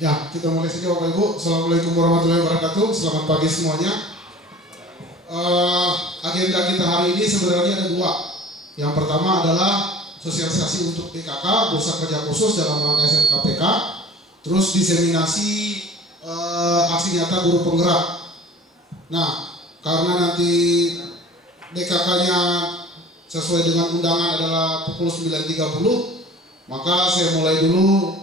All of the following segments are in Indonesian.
Ya, kita mulai saja Bapak Ibu. Assalamualaikum warahmatullahi wabarakatuh. Selamat pagi semuanya. Agenda kita hari ini sebenarnya ada dua. Yang pertama adalah sosialisasi untuk PKK, Bursa Kerja Khusus dalam rangka SMKPK. Terus diseminasi aksi nyata guru penggerak. Nah, karena nanti DKK-nya sesuai dengan undangan adalah pukul 9.30, maka saya mulai dulu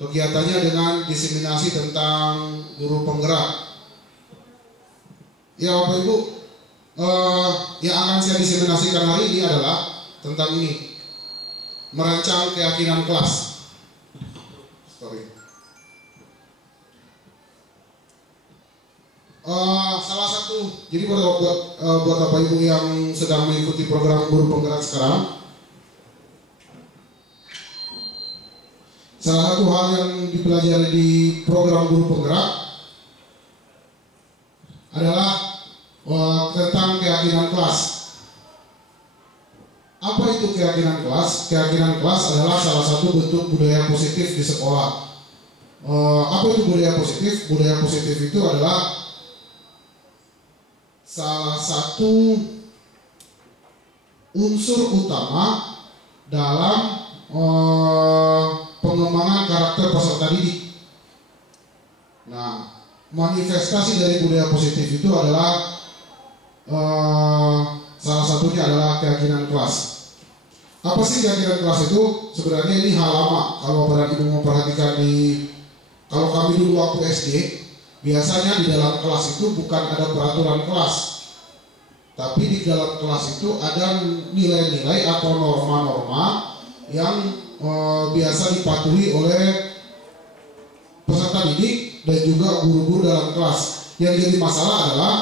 kegiatannya dengan diseminasi tentang guru penggerak. Ya Bapak Ibu, yang akan saya diseminasikan hari ini adalah tentang ini, merancang keyakinan kelas. Salah satu, jadi buat Bapak Ibu yang sedang mengikuti program guru penggerak sekarang, salah satu hal yang dipelajari di program guru penggerak adalah tentang keyakinan kelas. Apa itu keyakinan kelas? Keyakinan kelas adalah salah satu bentuk budaya positif di sekolah. Apa itu budaya positif? Budaya positif itu adalah salah satu unsur utama dalam pengembangan karakter peserta didik. Nah, manifestasi dari budaya positif itu adalah salah satunya adalah keyakinan kelas. Apa sih keyakinan kelas itu? Sebenarnya ini hal lama. Kalau Bapak Ibu memperhatikan kalau kami dulu waktu SD, biasanya di dalam kelas itu bukan ada peraturan kelas, tapi di dalam kelas itu ada nilai-nilai atau norma-norma yang biasa dipatuhi oleh peserta didik dan juga guru-guru dalam kelas. Yang jadi masalah adalah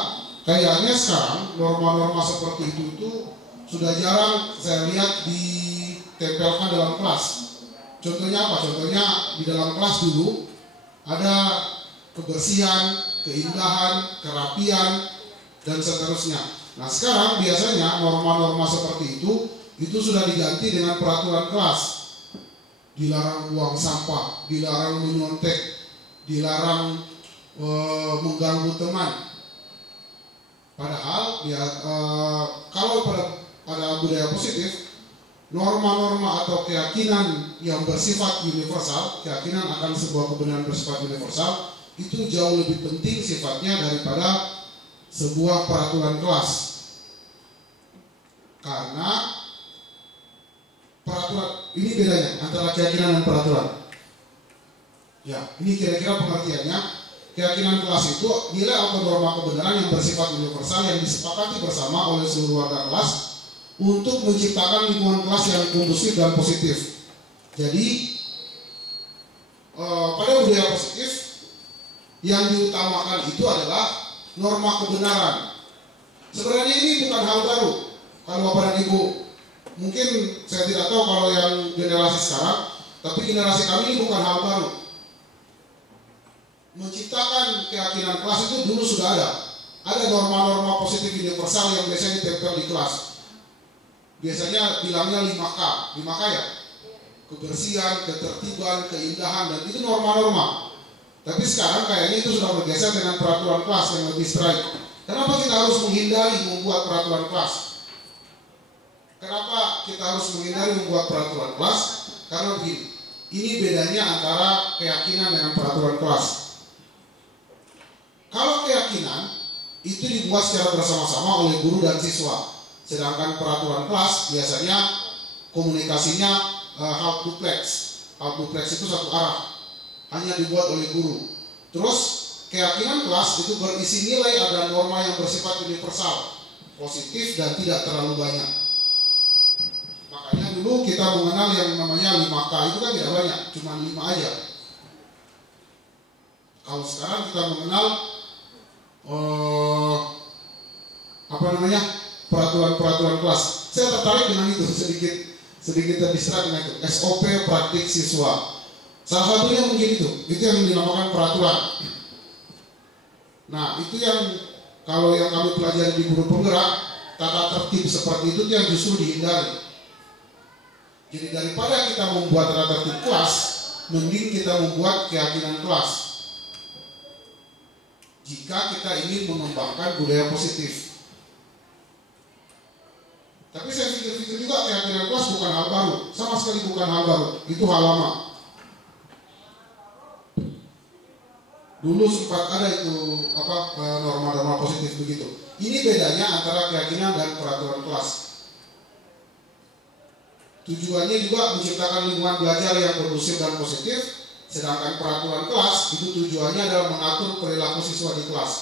kayaknya sekarang norma-norma seperti itu sudah jarang saya lihat ditempelkan dalam kelas. Contohnya apa? Contohnya di dalam kelas dulu ada kebersihan, keindahan, kerapian, dan seterusnya. Nah sekarang biasanya norma-norma seperti itu sudah diganti dengan peraturan kelas. Dilarang buang sampah, dilarang menyontek, dilarang mengganggu teman. Padahal kalau pada budaya positif, norma-norma atau keyakinan yang bersifat universal, keyakinan akan sebuah kebenaran bersifat universal, itu jauh lebih penting sifatnya daripada sebuah peraturan kelas. Karena peraturan, ini bedanya antara keyakinan dan peraturan. Ya, ini kira-kira pengertiannya. Keyakinan kelas itu nilai atau norma kebenaran yang bersifat universal yang disepakati bersama oleh seluruh warga kelas untuk menciptakan lingkungan kelas yang kondusif dan positif. Jadi pada budaya positif yang diutamakan itu adalah norma kebenaran. Sebenarnya ini bukan hal baru. Kalau Bapak dan Ibu, mungkin saya tidak tahu kalau yang generasi sekarang, tapi generasi kami ini bukan hal baru. Menciptakan keyakinan kelas itu dulu sudah ada. Ada norma-norma positif universal yang biasanya ditempel di kelas. Biasanya bilangnya 5K. 5K ya? Kebersihan, ketertiban, keindahan, dan itu norma-norma. Tapi sekarang kayaknya itu sudah bergeser dengan peraturan kelas yang lebih strike. Kenapa kita harus menghindari membuat peraturan kelas? Kenapa kita harus menghindari membuat peraturan kelas? Karena begini, ini bedanya antara keyakinan dengan peraturan kelas. Kalau keyakinan itu dibuat secara bersama-sama oleh guru dan siswa, sedangkan peraturan kelas biasanya komunikasinya half duplex. Half duplex itu satu arah, hanya dibuat oleh guru. Terus keyakinan kelas itu berisi nilai dan norma yang bersifat universal, positif dan tidak terlalu banyak. Makanya dulu kita mengenal yang namanya 5K itu kan tidak banyak, cuma 5 aja. Kalau sekarang kita mengenal peraturan-peraturan kelas. Saya tertarik dengan itu, sedikit terdistrak dengan itu. SOP praktik siswa. Salah satunya mungkin itu yang dinamakan peraturan. Nah, itu yang kalau yang kami pelajari di guru penggerak, tata tertib seperti itu yang justru dihindari. Jadi daripada kita membuat tata tertib kelas, mending kita membuat keyakinan kelas jika kita ingin mengembangkan budaya positif. Tapi saya pikir-pikir juga keyakinan kelas bukan hal baru, sama sekali bukan hal baru, itu hal lama. Dulu sempat ada itu norma-norma positif begitu. Ini bedanya antara keyakinan dan peraturan kelas. Tujuannya juga menciptakan lingkungan belajar yang kondusif dan positif, sedangkan peraturan kelas itu tujuannya adalah mengatur perilaku siswa di kelas.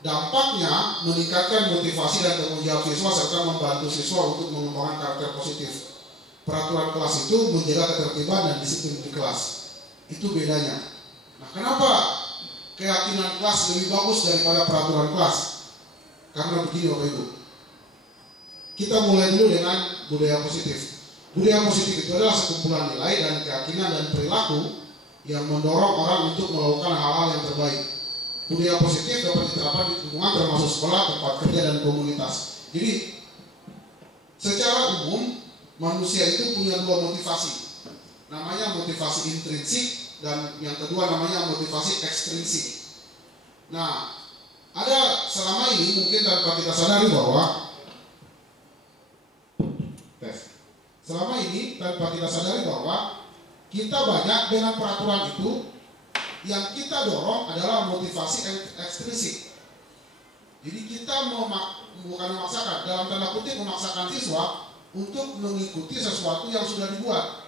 Dampaknya meningkatkan motivasi dan tanggung jawab siswa serta membantu siswa untuk mengembangkan karakter positif. Peraturan kelas itu menjaga ketertiban dan disiplin di kelas. Itu bedanya. Nah, kenapa keyakinan kelas lebih bagus daripada peraturan kelas? Karena begini Bapak Ibu. Kita mulai dulu dengan budaya positif. Budaya positif itu adalah sekumpulan nilai dan keyakinan dan perilaku yang mendorong orang untuk melakukan hal-hal yang terbaik. Budaya positif dapat diterapkan di lingkungan termasuk sekolah, tempat kerja, dan komunitas. Jadi, secara umum manusia itu punya dua motivasi. Namanya motivasi intrinsik dan yang kedua namanya motivasi ekstrinsik. Nah, ada selama ini mungkin tanpa kita sadari bahwa kita banyak dengan peraturan itu yang kita dorong adalah motivasi ekstrinsik. Jadi kita bukan memaksakan, dalam tanda kutip memaksakan siswa untuk mengikuti sesuatu yang sudah dibuat.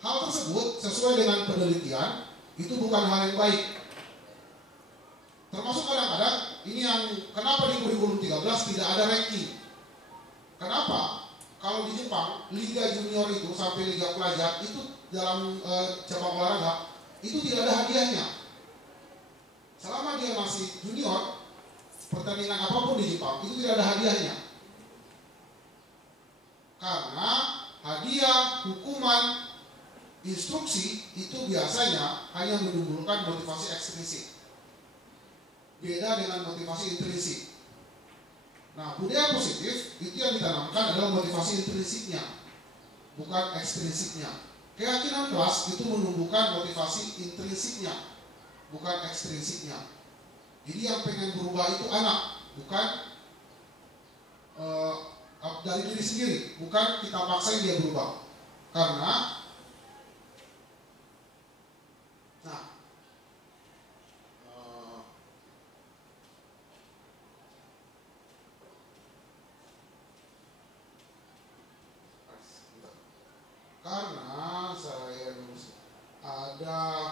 Hal tersebut sesuai dengan penelitian itu bukan hal yang baik. Termasuk kadang-kadang ini yang kenapa di kurikulum 13 tidak ada ranking. Kenapa? Kalau di Jepang, liga junior itu sampai liga pelajar itu dalam cabang olahraga itu tidak ada hadiahnya. Selama dia masih junior, pertandingan apapun di Jepang itu tidak ada hadiahnya. Karena hadiah, hukuman, instruksi itu biasanya hanya menimbulkan motivasi ekstrinsik. Beda dengan motivasi intrinsik. Nah, budaya positif itu yang ditanamkan adalah motivasi intrinsiknya, bukan ekstrinsiknya. Keyakinan kelas itu menumbuhkan motivasi intrinsiknya, bukan ekstrinsiknya. Jadi yang pengen berubah itu anak, bukan dari diri sendiri, bukan kita paksain dia berubah. Karena saya ada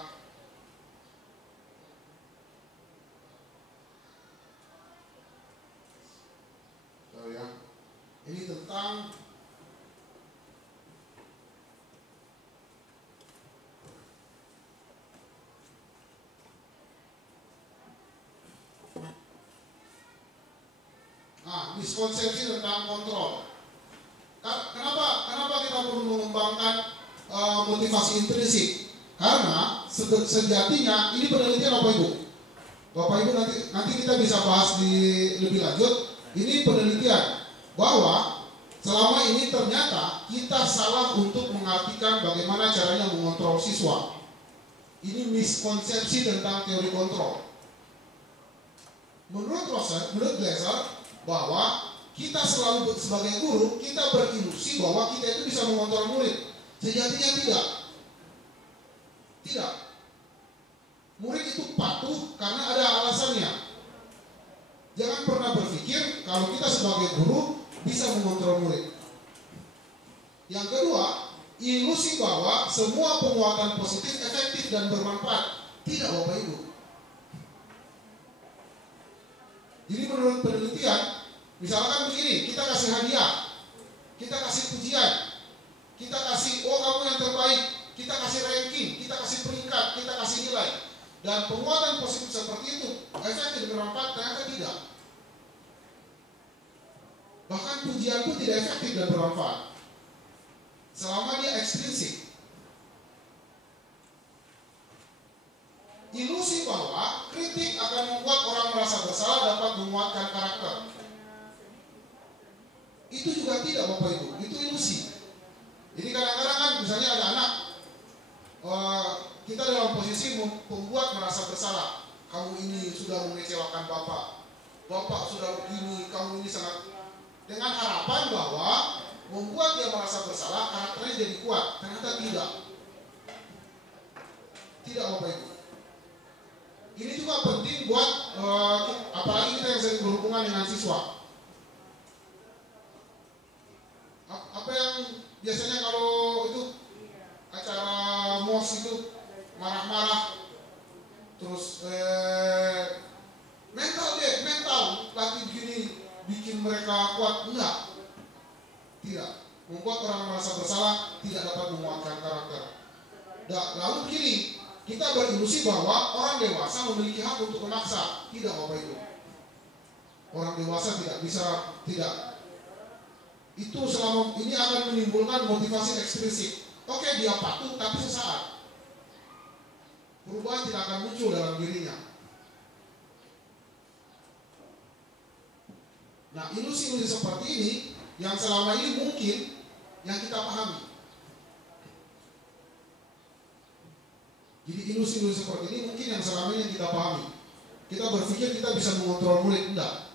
ini tentang miskonsepsi tentang kontrol. Kenapa kita perlu mengembangkan motivasi intrinsik? Karena sejatinya ini penelitian Bapak Ibu nanti kita bisa bahas lebih lanjut. Ini penelitian bahwa selama ini ternyata kita salah untuk mengartikan bagaimana caranya mengontrol siswa. Ini miskonsepsi tentang teori kontrol. Menurut Glaser bahwa kita selalu sebagai guru kita berilusi bahwa kita itu bisa mengontrol murid. Sejatinya tidak. Murid itu patuh karena ada alasannya. Jangan pernah berpikir kalau kita sebagai guru bisa mengontrol murid. Yang kedua, ilusi bahwa semua penguatan positif efektif dan bermanfaat. Tidak, Bapak Ibu. Jadi menurut penelitian, misalkan begini, kita kasih hadiah, kita kasih pujian, kita kasih, oh kamu yang terbaik, kita kasih ranking, kita kasih peringkat, kita kasih nilai. Dan penguatan positif seperti itu, efektif dan bermanfaat, ternyata tidak. Bahkan pujian pun tidak efektif dan bermanfaat selama dia ekstrinsik. Ilusi bahwa kritik akan membuat orang merasa bersalah dapat menguatkan karakter. Itu juga tidak, Bapak Ibu, itu ilusi. Jadi kadang-kadang kan kan misalnya ada anak, kita dalam posisi membuat merasa bersalah. Kamu ini sudah mengecewakan Bapak sudah begini, kamu ini sangat, dengan harapan bahwa membuat dia merasa bersalah, karakternya jadi kuat. Ternyata tidak. Tidak Bapak Ibu. Ini juga penting buat apalagi kita yang sering berhubungan dengan siswa. Apa yang biasanya kalau itu acara MOS itu marah-marah, terus mental lagi begini bikin mereka kuat, enggak, tidak. Membuat orang merasa bersalah tidak dapat menguatkan karakter. Lalu begini, kita berilusi bahwa orang dewasa memiliki hak untuk memaksa. Tidak Bapak Ibu. Orang dewasa tidak bisa, tidak. Itu selama ini akan menimbulkan motivasi ekstrinsi. Oke, dia patuh tapi sesaat. Perubahan tidak akan muncul dalam dirinya. Nah, ilusi-ilusi seperti ini yang selama ini mungkin yang kita pahami. Jadi ilusi-ilusi seperti ini mungkin yang selama ini yang kita pahami. Kita berpikir kita bisa mengontrol murid, enggak.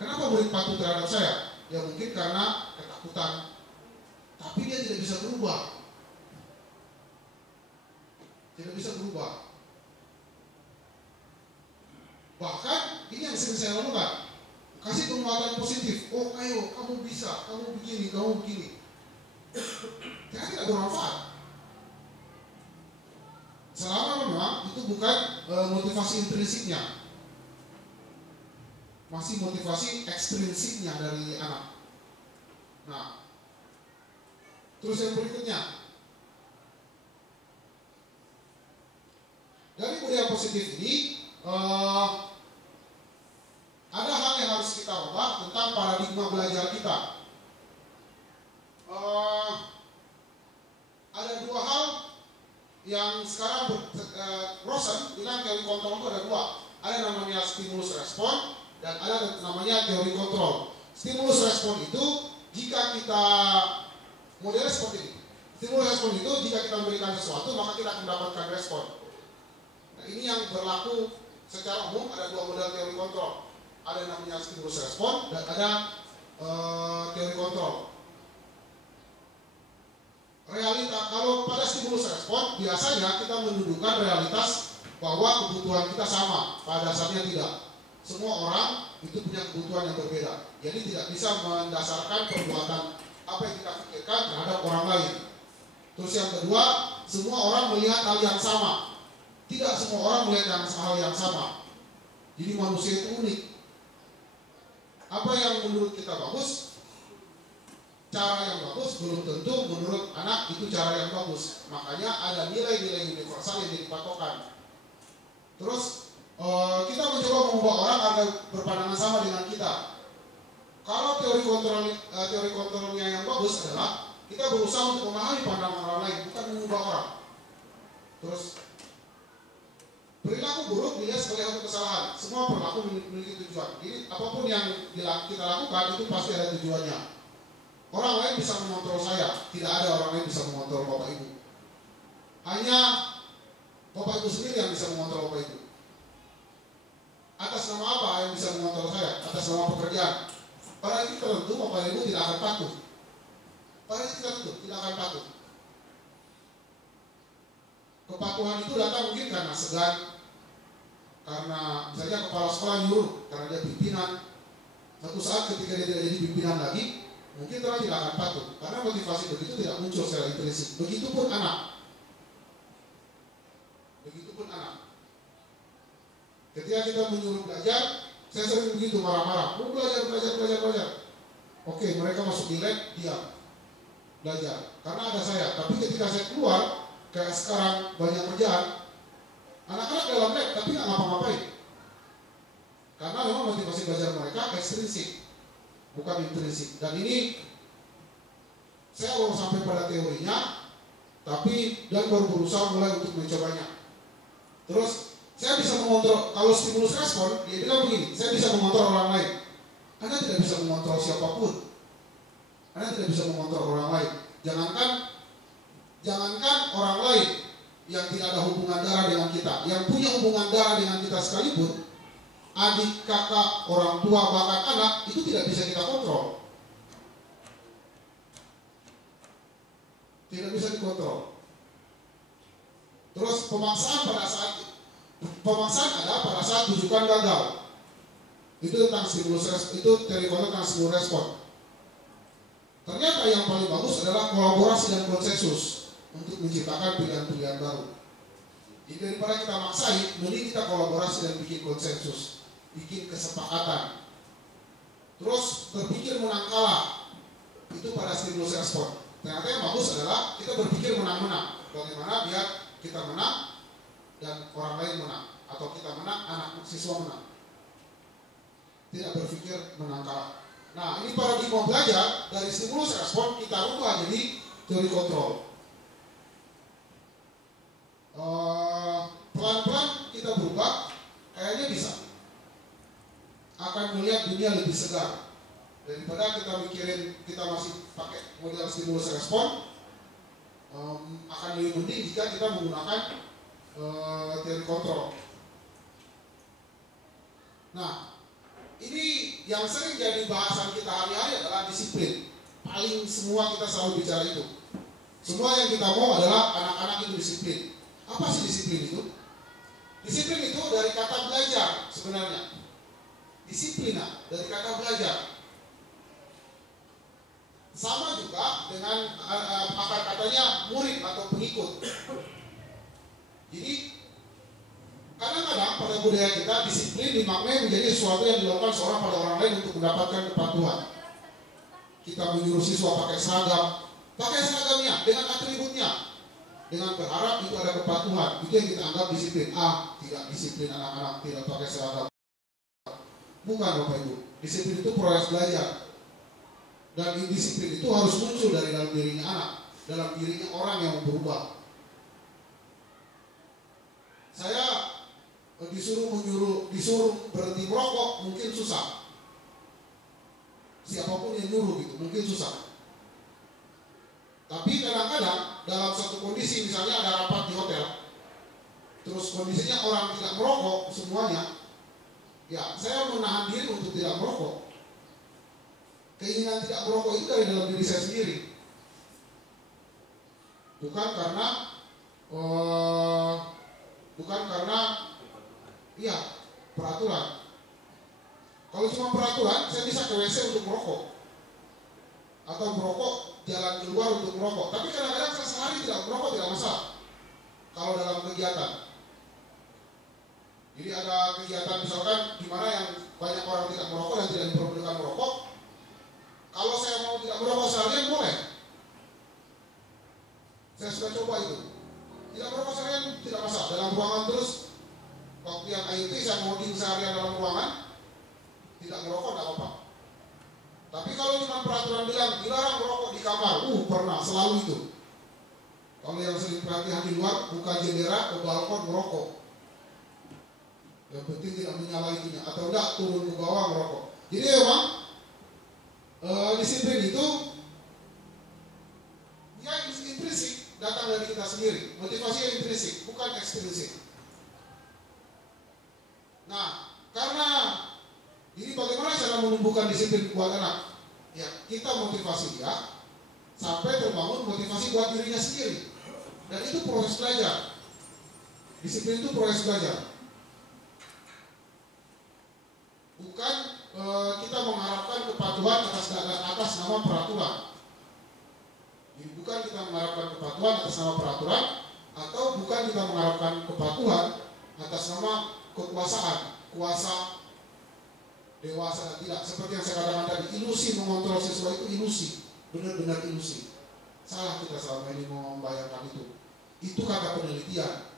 Kenapa murid patuh terhadap saya? Ya mungkin karena ketakutan. Tapi dia tidak bisa berubah. Tidak bisa berubah. Bahkan ini yang sering saya lakukan. Kasih penguatan positif. Oh ayo, kamu bisa, kamu begini, kamu begini. Karena tidak bermanfaat. Selama memang itu bukan motivasi intrinsiknya, masih motivasi ekstrinsiknya dari anak. Nah, terus yang berikutnya, dari budaya positif ini ada hal yang harus kita ubah tentang paradigma belajar kita. Ada dua hal yang sekarang Rosen bilang teori kontrol itu ada dua. Ada namanya stimulus respon dan ada namanya teori kontrol. Stimulus respon itu jika kita modelnya seperti ini. Stimulus respon itu jika kita memberikan sesuatu maka kita akan mendapatkan respon. Nah, ini yang berlaku secara umum. Ada dua model teori kontrol. Ada yang namanya stimulus respon dan ada teori kontrol. Realita, kalau pada stimulus respon biasanya kita mendudukan realitas bahwa kebutuhan kita sama. Pada dasarnya tidak. Semua orang itu punya kebutuhan yang berbeda. Jadi tidak bisa mendasarkan perbuatan apa yang kita pikirkan terhadap orang lain. Terus yang kedua, semua orang melihat hal yang sama. Tidak semua orang melihat hal yang sama. Jadi manusia itu unik. Apa yang menurut kita bagus, cara yang bagus belum tentu menurut anak itu cara yang bagus. Makanya ada nilai-nilai universal yang jadi patokan. Terus kita mencoba mengubah orang agar berpandangan sama dengan kita. Kalau teori kontrolnya yang bagus adalah kita berusaha untuk memahami pandangan orang lain, bukan mengubah orang. Terus perilaku buruk dilihat sebagai satu kesalahan. Semua perilaku memiliki tujuan. Jadi apapun yang kita lakukan itu pasti ada tujuannya. Orang lain bisa mengontrol saya, tidak ada orang lain bisa mengontrol Bapak Ibu. Hanya Bapak Ibu sendiri yang bisa mengontrol Bapak Ibu. Atas nama apa yang bisa mengontrol saya? Atas nama pekerjaan. Pada itu tertentu Bapak Ibu tidak akan patuh. Pada itu tertentu tidak akan patuh. Kepatuhan itu datang mungkin karena segan, karena misalnya kepala sekolah nyuruh, karena dia pimpinan. Satu saat ketika dia tidak jadi pimpinan lagi, mungkin orang tidak akan patuh, karena motivasi begitu tidak muncul secara intrinsik. Begitupun anak. Begitupun anak. Ketika kita menyuruh belajar, saya sering begitu marah-marah. Oh, belajar. Oke, mereka masuk di lab, diam. Belajar. Karena ada saya. Tapi ketika saya keluar, kayak sekarang banyak kerjaan, anak-anak dalam lab tapi nggak ngapa-ngapain. Karena memang motivasi belajar mereka ekstrinsik, bukan intrinsik. Dan ini saya baru sampai pada teorinya, tapi dan baru berusaha mulai untuk mencobanya. Terus saya bisa mengontrol, kalau stimulus respon, dia bilang begini, saya bisa mengontrol orang lain. Anda tidak bisa mengontrol siapapun. Anda tidak bisa mengontrol orang lain. Jangankan Jangankan orang lain yang tidak ada hubungan darah dengan kita, yang punya hubungan darah dengan kita sekalipun, adik, kakak, orang tua, bahkan anak, itu tidak bisa kita kontrol. Tidak bisa dikontrol. Terus pemaksaan ada pada saat tujukan gagal. Itu tentang stimulus respon, itu teori tentang stimulus respon. Ternyata yang paling bagus adalah kolaborasi dan konsensus untuk menciptakan pilihan-pilihan baru. Jadi daripada kita maksain, mending kita kolaborasi dan bikin konsensus, bikin kesepakatan. Terus berpikir menang kalah, itu pada stimulus respon. Ternyata yang bagus adalah kita berpikir menang-menang. Bagaimana biar kita menang dan orang lain menang, atau kita menang, anak siswa menang. Tidak berpikir menang kalah. Nah, ini paradigma belajar dari stimulus respon kita rubah jadi teori kontrol. Pelan-pelan kita berubah, kayaknya bisa. Akan melihat dunia lebih segar daripada kita mikirin kita masih pakai model stimulus respon. Akan lebih mending jika kita menggunakan teori kontrol. Nah, ini yang sering jadi bahasan kita hari-hari adalah disiplin. Paling semua kita selalu bicara itu. Semua yang kita mau adalah anak-anak itu disiplin. Apa sih disiplin itu? Disiplin itu dari kata belajar sebenarnya. Disiplina dari kata belajar. Sama juga dengan akar katanya murid atau pengikut. Jadi kadang-kadang pada budaya kita disiplin dimaknai menjadi sesuatu yang dilakukan seorang pada orang lain untuk mendapatkan kepatuhan. Kita menyuruh siswa pakai seragamnya dengan atributnya, dengan berharap itu ada kepatuhan. Itu yang kita anggap disiplin. Tidak disiplin anak-anak tidak pakai seragam. Bukan Bapak Ibu. Disiplin itu proses belajar. Dan disiplin itu harus muncul dari dalam dirinya anak, dalam dirinya orang yang berubah. Saya disuruh berhenti merokok mungkin susah. Siapapun yang nyuruh gitu mungkin susah. Tapi kadang-kadang dalam satu kondisi, misalnya ada rapat di hotel, terus kondisinya orang tidak merokok semuanya, ya saya menahan diri untuk tidak merokok. Keinginan tidak merokok itu dari dalam diri saya sendiri, bukan karena peraturan. Kalau cuma peraturan, saya bisa ke WC untuk merokok, atau merokok jalan keluar untuk merokok. Tapi kadang-kadang saya sehari tidak merokok tidak masalah. Kalau dalam kegiatan, jadi ada kegiatan misalkan di mana yang banyak orang tidak merokok dan tidak diperbolehkan merokok. Kalau saya mau tidak merokok seharian boleh. Saya sudah coba itu. Tidak merokok seharian tidak masalah. Dalam ruangan terus. Waktu yang IUT saya mau seharian dalam ruangan, tidak merokok tidak apa-apa. Tapi kalau cuma peraturan bilang dilarang merokok di kamar, pernah selalu itu. Kalau yang sering pelatihan di luar, buka jendela ke balkon merokok. Yang penting tidak menyalahinya, atau enggak turun ke bawah merokok. Jadi memang disiplin itu ya intrinsik, datang dari kita sendiri. Motivasi yang intrinsik, bukan ekstrinsik. Nah, karena ini bagaimana cara menumbuhkan disiplin buat anak? Ya, kita motivasi dia sampai terbangun motivasi buat dirinya sendiri. Dan itu proses belajar. Disiplin itu proses belajar. Bukan kita mengharapkan kepatuhan atas nama peraturan. Jadi bukan kita mengharapkan kepatuhan atas nama peraturan, atau bukan kita mengharapkan kepatuhan atas nama kekuasaan, kuasa dewasa. Tidak, seperti yang saya katakan tadi, ilusi mengontrol siswa itu ilusi, benar-benar ilusi. Salah kita selama ini membayangkan itu. Itu kata penelitian.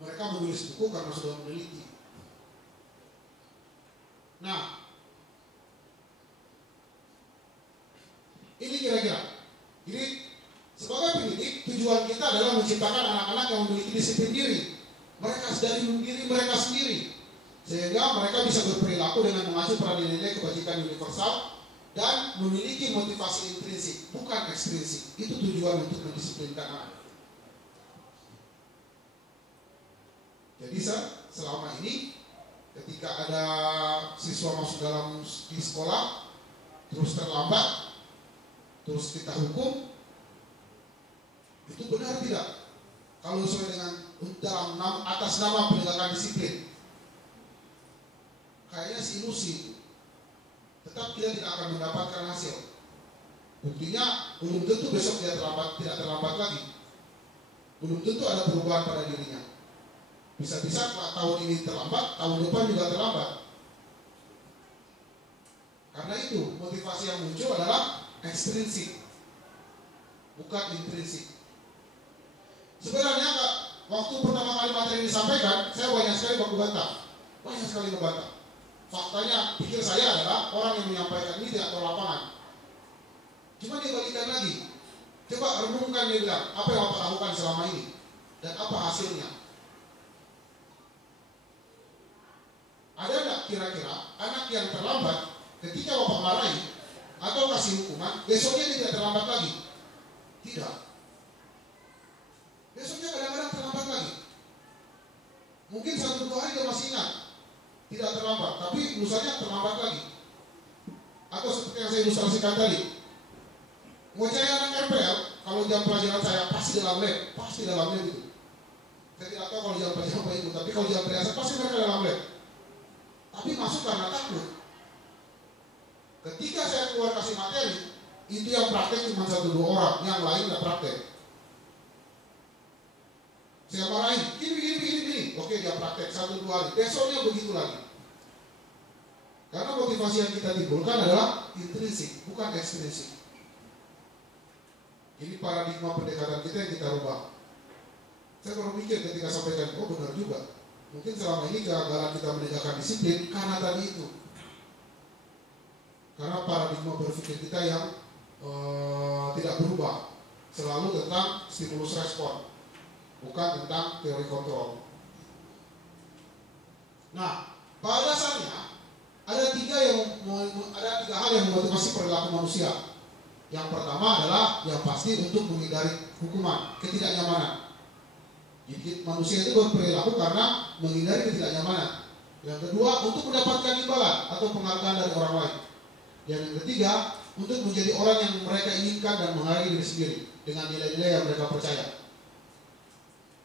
Mereka menulis buku karena sudah meneliti. Nah, ini kira-kira. Jadi sebagai pendidik, tujuan kita adalah menciptakan anak-anak yang memiliki disiplin diri. Mereka dari diri mereka sendiri, sehingga mereka bisa berperilaku dengan mengacu pada nilai kebajikan universal dan memiliki motivasi intrinsik, bukan ekstrinsik. Itu tujuan untuk mendisiplinkan anak. Jadi selama ini ketika ada siswa masuk di sekolah terus terlambat, terus kita hukum, itu benar tidak? Kalau sesuai dengan atas nama penegakan disiplin, kayaknya si ilusi, tetap dia tidak akan mendapatkan hasil. Buktinya belum tentu besok dia tidak terlambat lagi. Belum tentu ada perubahan pada dirinya. Bisa-bisa tahun ini terlambat, tahun depan juga terlambat. Karena itu motivasi yang muncul adalah ekstrinsik, bukan intrinsik. Sebenarnya waktu pertama kali materi ini disampaikan, saya banyak sekali baku bantah, banyak sekali ngebantah. Faktanya, pikir saya adalah orang yang menyampaikan ini tidak tahu lapangan. Cuma dia balikan lagi, coba renungkan, dia bilang, apa yang Bapak lakukan selama ini dan apa hasilnya? Ada enggak kira-kira anak yang terlambat ketika Bapak marahi atau kasih hukuman, besoknya dia tidak terlambat lagi? Tidak. Besoknya kadang-kadang terlambat lagi. Mungkin 1-2 hari dia masih ingat, tidak terlambat, tapi lusanya terlambat lagi. Atau seperti yang saya ilustrasikan tadi, ngoceh anak RPL, kalau jam pelajaran saya pasti dalam lab itu. Saya tidak tahu kalau jam pelajaran apa itu, tapi kalau jam pelajaran pasti mereka dalam lab. Tapi masuk karena takut. Ketika saya keluar kasih materi, itu yang praktek cuma 1-2 orang, yang lain tidak praktek. Saya marahin, gini. Oke, dia praktek 1-2 hari, besoknya begitu lagi. Karena motivasi yang kita timbulkan adalah intrinsik, bukan ekstrinsik. Ini paradigma pendekatan kita yang kita rubah. Saya baru mikir ketika sampaikan, oh benar juga. Mungkin selama ini kegagalan kita menegakkan disiplin karena tadi itu. Karena paradigma berpikir kita yang tidak berubah. Selalu tentang stimulus respon, bukan tentang teori kontrol. Nah, pada dasarnya ada tiga hal yang memotivasi perilaku manusia. Yang pertama adalah yang pasti untuk menghindari hukuman, ketidaknyamanan. Jadi manusia itu berperilaku karena menghindari ketidaknyamanan. Yang kedua, untuk mendapatkan imbalan atau penghargaan dari orang lain. Dan yang ketiga, untuk menjadi orang yang mereka inginkan dan menghargai diri sendiri dengan nilai-nilai yang mereka percaya.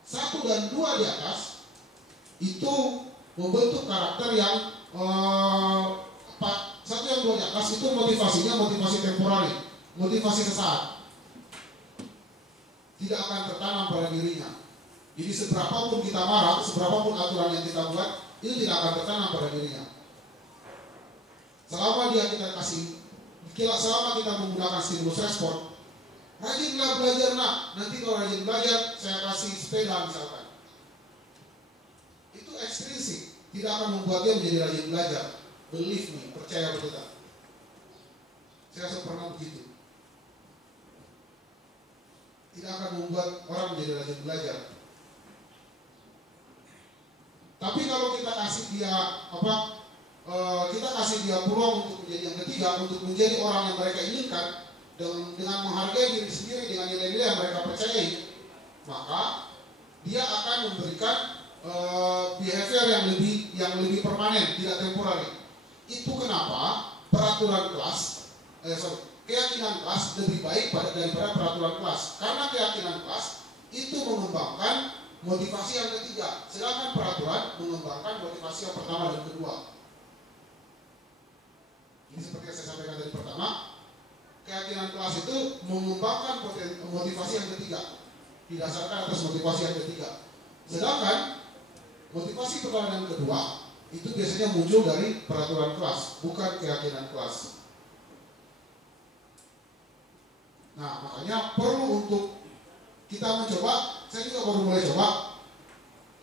1 dan 2 di atas itu membentuk karakter yang 1 dan 2 di atas itu motivasinya motivasi temporari, motivasi sesaat, tidak akan tertanam pada dirinya. Jadi seberapapun kita marah, seberapapun aturan yang kita buat, itu tidak akan tertanam pada dirinya. Selama kita menggunakan stimulus respon, rajinlah belajar nak, nanti kalau rajin belajar, saya kasih sepeda misalkan. Itu ekstrinsik, tidak akan membuat dia menjadi rajin belajar. Believe me, percaya betul tak? Saya pernah begitu. Tidak akan membuat orang menjadi rajin belajar. Tapi kalau kita kasih dia peluang untuk menjadi yang ketiga, untuk menjadi orang yang mereka inginkan, dengan menghargai diri sendiri, dengan nilai-nilai yang mereka percayai, maka dia akan memberikan behavior yang lebih permanen, tidak temporary. Itu kenapa keyakinan kelas lebih baik daripada peraturan kelas. Karena keyakinan kelas itu mengembangkan motivasi yang ketiga, sedangkan peraturan mengembangkan motivasi yang pertama dan kedua. Ini seperti yang saya sampaikan tadi pertama, keyakinan kelas itu mengembangkan motivasi yang ketiga, didasarkan atas motivasi yang ketiga. Sedangkan motivasi pertama dan kedua itu biasanya muncul dari peraturan kelas, bukan keyakinan kelas. Nah, makanya perlu untuk kita mencoba, saya juga baru mulai coba,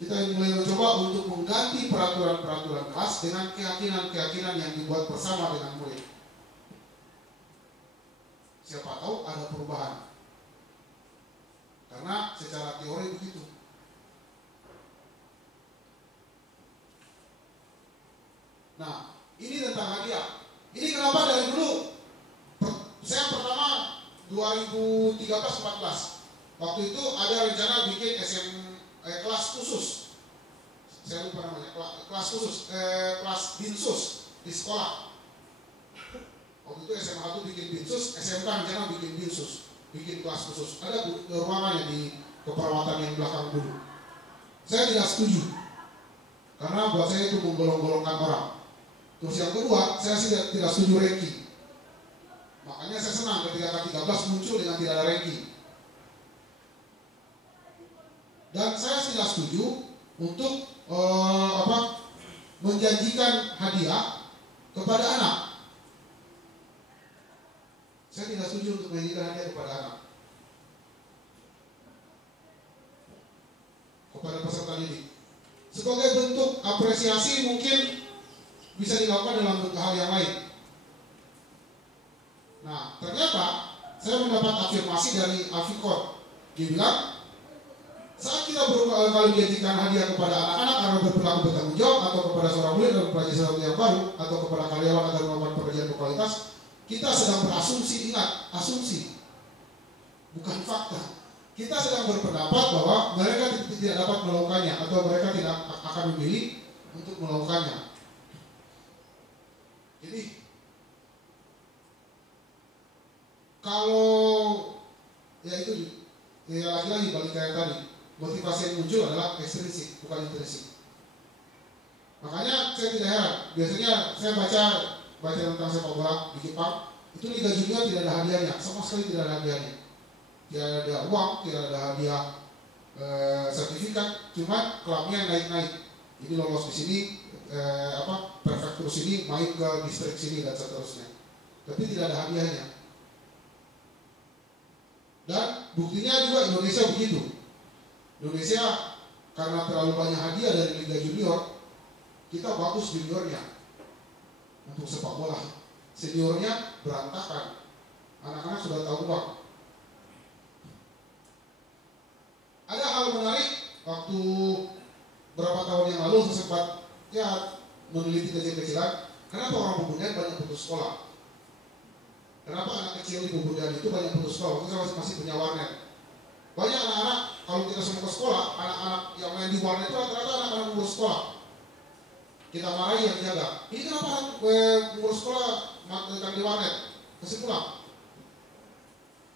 kita mulai mencoba untuk mengganti peraturan-peraturan kelas dengan keyakinan-keyakinan yang dibuat bersama dengan murid. Siapa tahu ada perubahan. Karena secara teori begitu. Nah, ini tentang hadiah. Ini kenapa dari dulu 2013-14. Waktu itu ada rencana bikin kelas khusus. Saya lupa namanya, kelas khusus, kelas dinsus di sekolah. Waktu itu SMA 1 bikin dinsus, SMK rencana bikin dinsus, bikin kelas khusus. Ada ruangannya di keperawatan yang belakang dulu. Saya tidak setuju, karena buat saya itu menggolong-golongkan orang. Terus yang kedua, saya tidak setuju ranking. Makanya saya senang ketika K13 muncul dengan tidak ada ranking. Dan saya tidak setuju untuk menjanjikan hadiah kepada anak. Saya tidak setuju untuk menjanjikan hadiah kepada anak, kepada peserta didik. Sebagai bentuk apresiasi mungkin bisa dilakukan dalam bentuk hal yang lain. Nah, ternyata saya mendapat afirmasi dari Afikon. Dia bilang, saat kita berkali menjanjikan hadiah kepada anak-anak karena berperilaku bertanggung jawab, atau kepada seorang murid dan mempelajari sesuatu yang baru, atau kepada karyawan agar melakukan pekerjaan berkualitas, kita sedang berasumsi. Ingat, asumsi, bukan fakta. Kita sedang berpendapat bahwa mereka tidak dapat melakukannya, atau mereka tidak akan memilih untuk melakukannya. Jadi, kalau ya itu ya lagi-lagi balik kayak tadi, motivasi yang muncul adalah ekstrinsik, bukan intrinsik. Makanya saya tidak heran, biasanya saya baca tentang sepak bola di Jepang, itu Liga Junior tidak ada hadiahnya, sama sekali tidak ada hadiahnya. Tidak ada uang, tidak ada hadiah sertifikat, cuma klubnya naik-naik. Ini lolos di sini, prefektur sini, main ke distrik sini dan seterusnya. Tapi tidak ada hadiahnya. Dan buktinya juga Indonesia begitu. Indonesia karena terlalu banyak hadiah dari Liga Junior, kita bagus juniornya untuk sepak bola. Seniornya berantakan. Anak-anak sudah tahu uang. Ada hal menarik, waktu berapa tahun yang lalu saya sempat meneliti kecil-kecilan, kenapa orang Pegunungan banyak putus sekolah? Kenapa anak kecil di Pegunungan itu banyak putus sekolah? Waktu saya masih punya warnet. Banyak anak-anak, kalau kita semua ke sekolah, anak-anak yang main di warnet itu rata-rata anak-anak umur sekolah. Kita marahi yang jaga. Ini kenapa umur sekolah datang di warnet? Kasih pulang.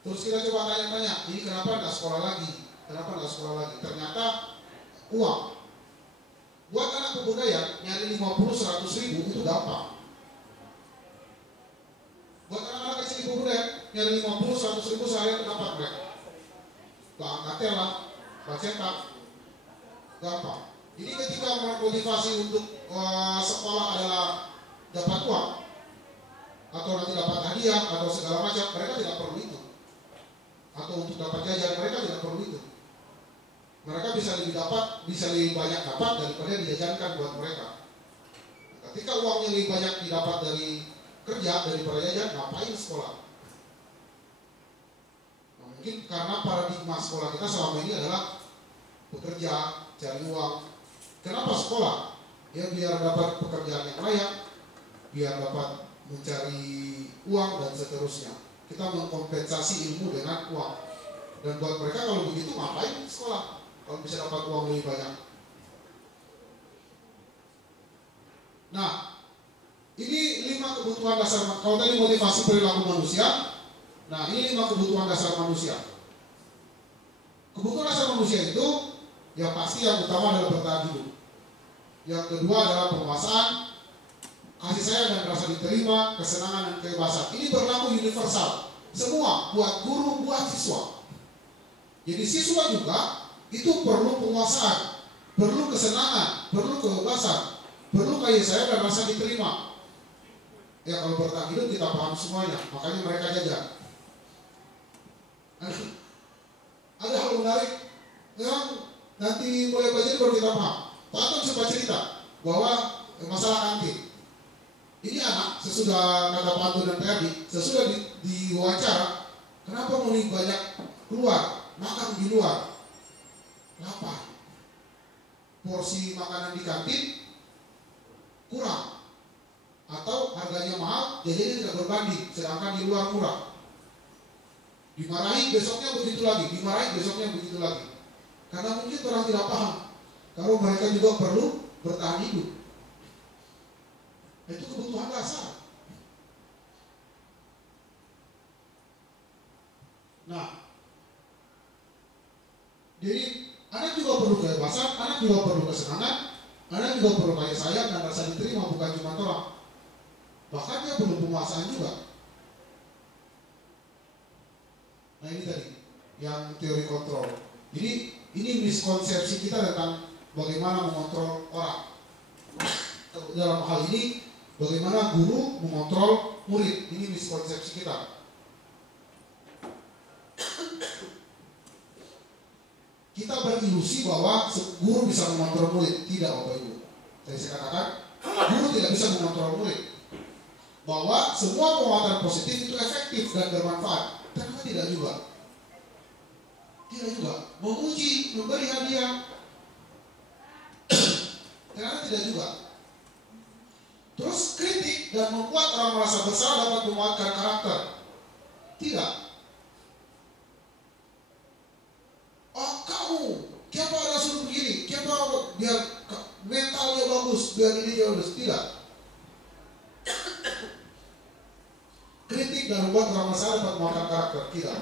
Terus kita coba tanya-tanya, ini kenapa tidak sekolah lagi? Kenapa tidak sekolah lagi? Ternyata uang. Buat anak kebudayaan, nyari 50-100 ribu itu gampang. Buat anak-anak kecil di kebudayaan, nyari 50-100 ribu sehari dapat mereka. Lah angkatnya lah, cetak, gampang. Jadi ketika motivasi untuk sekolah adalah dapat uang, atau nanti dapat hadiah, atau segala macam, mereka tidak perlu itu. Atau untuk dapat jajan, mereka tidak perlu itu. Mereka bisa lebih banyak dapat daripada dijajankan buat mereka. Ketika uangnya lebih banyak didapat dari kerja daripada jajan, ngapain sekolah? Nah, mungkin karena paradigma sekolah kita selama ini adalah bekerja, cari uang. Kenapa sekolah? Ya biar dapat pekerjaan yang layak, biar dapat mencari uang dan seterusnya. Kita mengkompensasi ilmu dengan uang. Dan buat mereka kalau begitu ngapain sekolah? Kalau bisa dapat uang lebih banyak. Nah, ini 5 kebutuhan dasar. Kalau tadi motivasi perilaku manusia, nah ini 5 kebutuhan dasar manusia. Kebutuhan dasar manusia itu, yang pasti yang utama adalah bertahan hidup. Yang kedua adalah penguasaan, kasih sayang dan rasa diterima, kesenangan dan kebebasan. Ini berlaku universal. Semua, buat guru, buat siswa. Jadi siswa juga itu perlu penguasaan, perlu kesenangan, perlu kebebasan, perlu kasih sayang dan rasa diterima. Ya kalau bertahan hidup kita paham semuanya, makanya mereka jajan. Ada hal menarik yang nanti mulai belajar baru kita paham. Pak Anton sempat cerita bahwa masalah kantin. Ini anak sesudah kata Pak Anton dan Perdi, sesudah diwawancara, kenapa mau banyak keluar, makan di luar, lapar. Porsi makanan di kantin kurang, atau harganya mahal, jajannya tidak berbanding, sedangkan di luar murah. Dimarahi besoknya begitu lagi, dimarahi besoknya begitu lagi. Karena mungkin orang tidak paham kalau mereka juga perlu bertahan hidup. Itu kebutuhan dasar. Nah, jadi anak juga perlu kebebasan, anak juga perlu kesenangan, anak juga perlu kasih sayang dan rasa diterima, bukan cuma orang. Bahkan dia perlu penguasaan juga. Nah ini tadi yang teori kontrol. Jadi ini miskonsepsi kita tentang bagaimana mengontrol orang. Dalam hal ini bagaimana guru mengontrol murid. Ini miskonsepsi kita. Kita berilusi bahwa guru bisa mengontrol murid. Tidak, Bapak Ibu. Saya katakan guru tidak bisa mengontrol murid. Bahwa semua penguatan positif itu efektif dan bermanfaat. Ternyata tidak juga. Tidak juga. Memuji, memberi hadiah, ternyata tidak juga. Terus kritik dan membuat orang merasa bersalah dapat menguatkan karakter. Tidak. Oh kamu, siapa ada suruh begini, siapa biar mentalnya bagus, biar ini bagus. Tidak. Kritik dan membuat orang merasa dapat menguatkan karakter. Tidak.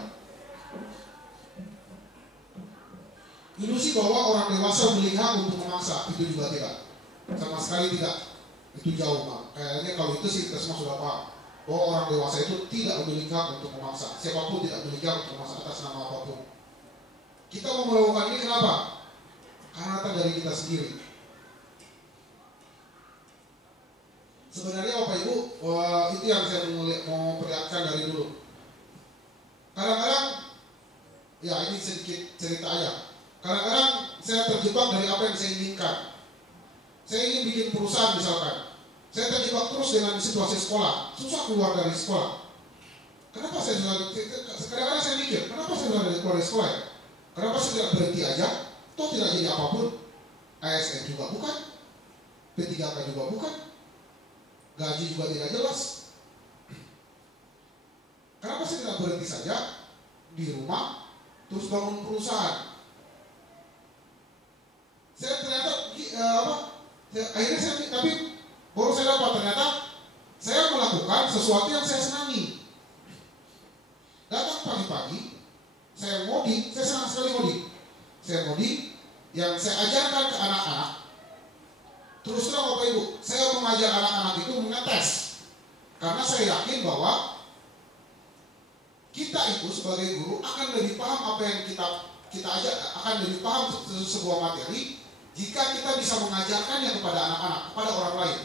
Ilusi bahwa orang dewasa memiliki hak untuk memaksa, itu juga tidak. Sama sekali tidak. Itu jauh, Pak. Kayaknya kalau itu sih kita semua sudah paham bahwa orang dewasa itu tidak memiliki hak untuk memaksa. Siapapun tidak memiliki hak untuk memaksa atas nama apapun. Kita mau melakukan ini kenapa? Karena datang dari kita sendiri. Sebenarnya Bapak Ibu, itu yang saya mau perlihatkan dari dulu. Kadang-kadang, ya ini sedikit cerita aja. Kadang-kadang saya terjebak dari apa yang saya inginkan. Saya ingin bikin perusahaan misalkan. Saya terjebak terus dengan situasi sekolah. Susah keluar dari sekolah. Kenapa saya kadang-kadang saya mikir, kenapa saya keluar dari sekolah ya? Kenapa saya tidak berhenti aja? Toh tidak jadi apapun. ASN juga bukan. P3K juga bukan. Gaji juga tidak jelas. Kenapa saya tidak berhenti saja di rumah terus bangun perusahaan? Saya ternyata tapi baru saya dapat ternyata saya melakukan sesuatu yang saya senangi. Datang pagi-pagi, saya ngoding, saya senang sekali ngoding. Saya ngoding yang saya ajarkan ke anak-anak. Terus terang Bapak Ibu, saya mengajar anak-anak itu mengetes. Karena saya yakin bahwa kita itu sebagai guru akan lebih paham apa yang kita ajar, akan lebih paham sebuah materi jika kita bisa mengajarkannya kepada anak-anak, kepada orang lain.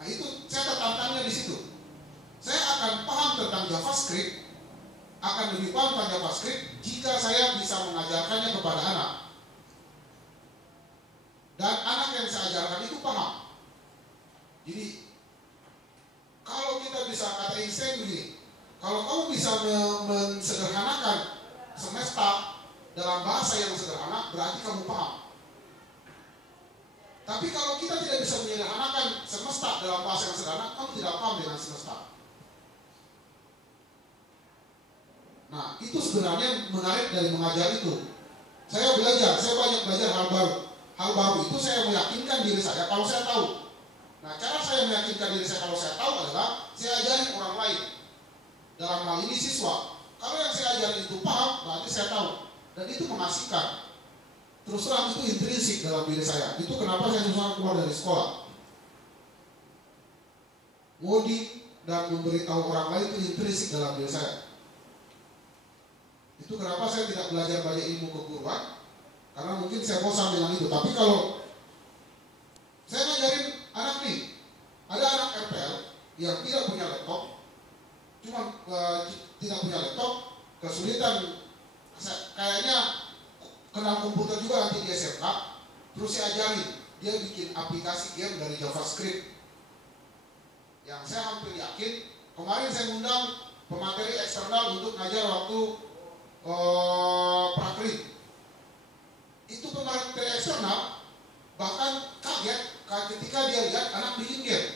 Nah itu saya tertantangnya di situ. Saya akan paham tentang JavaScript, akan lebih paham tentang JavaScript jika saya bisa mengajarkannya kepada anak. Dan anak yang saya ajarkan itu paham. Jadi kalau kita bisa kata Einstein begini, kalau kamu bisa mensederhanakan semesta dalam bahasa yang sederhana, berarti kamu paham. Tapi kalau kita tidak bisa menyederhanakan semesta dalam bahasa yang sederhana, kamu tidak paham dengan semesta. Nah, itu sebenarnya menarik dari mengajar itu. Saya belajar, saya banyak belajar hal baru. Hal baru itu saya meyakinkan diri saya kalau saya tahu. Nah, cara saya meyakinkan diri saya kalau saya tahu adalah saya ajari orang lain. Dalam hal ini siswa. Kalau yang saya ajari itu paham, berarti saya tahu. Dan itu mengasihkan. Terus terang itu intrinsik dalam diri saya. Itu kenapa saya susah keluar dari sekolah. Ngoding dan memberitahu orang lain itu intrinsik dalam diri saya. Itu kenapa saya tidak belajar banyak ilmu keguruan. Karena mungkin saya bosan dengan itu. Tapi kalau saya ngajarin anak nih, ada anak RPL yang tidak punya laptop, cuma tidak punya laptop, kesulitan, kayaknya kenal komputer juga nanti di SMK, terus saya ajarin, dia bikin aplikasi game dari JavaScript. Yang saya hampir yakin, kemarin saya undang pemateri eksternal untuk ngajar waktu praklik. Itu pemateri eksternal bahkan kaget ketika dia lihat anak bikin game.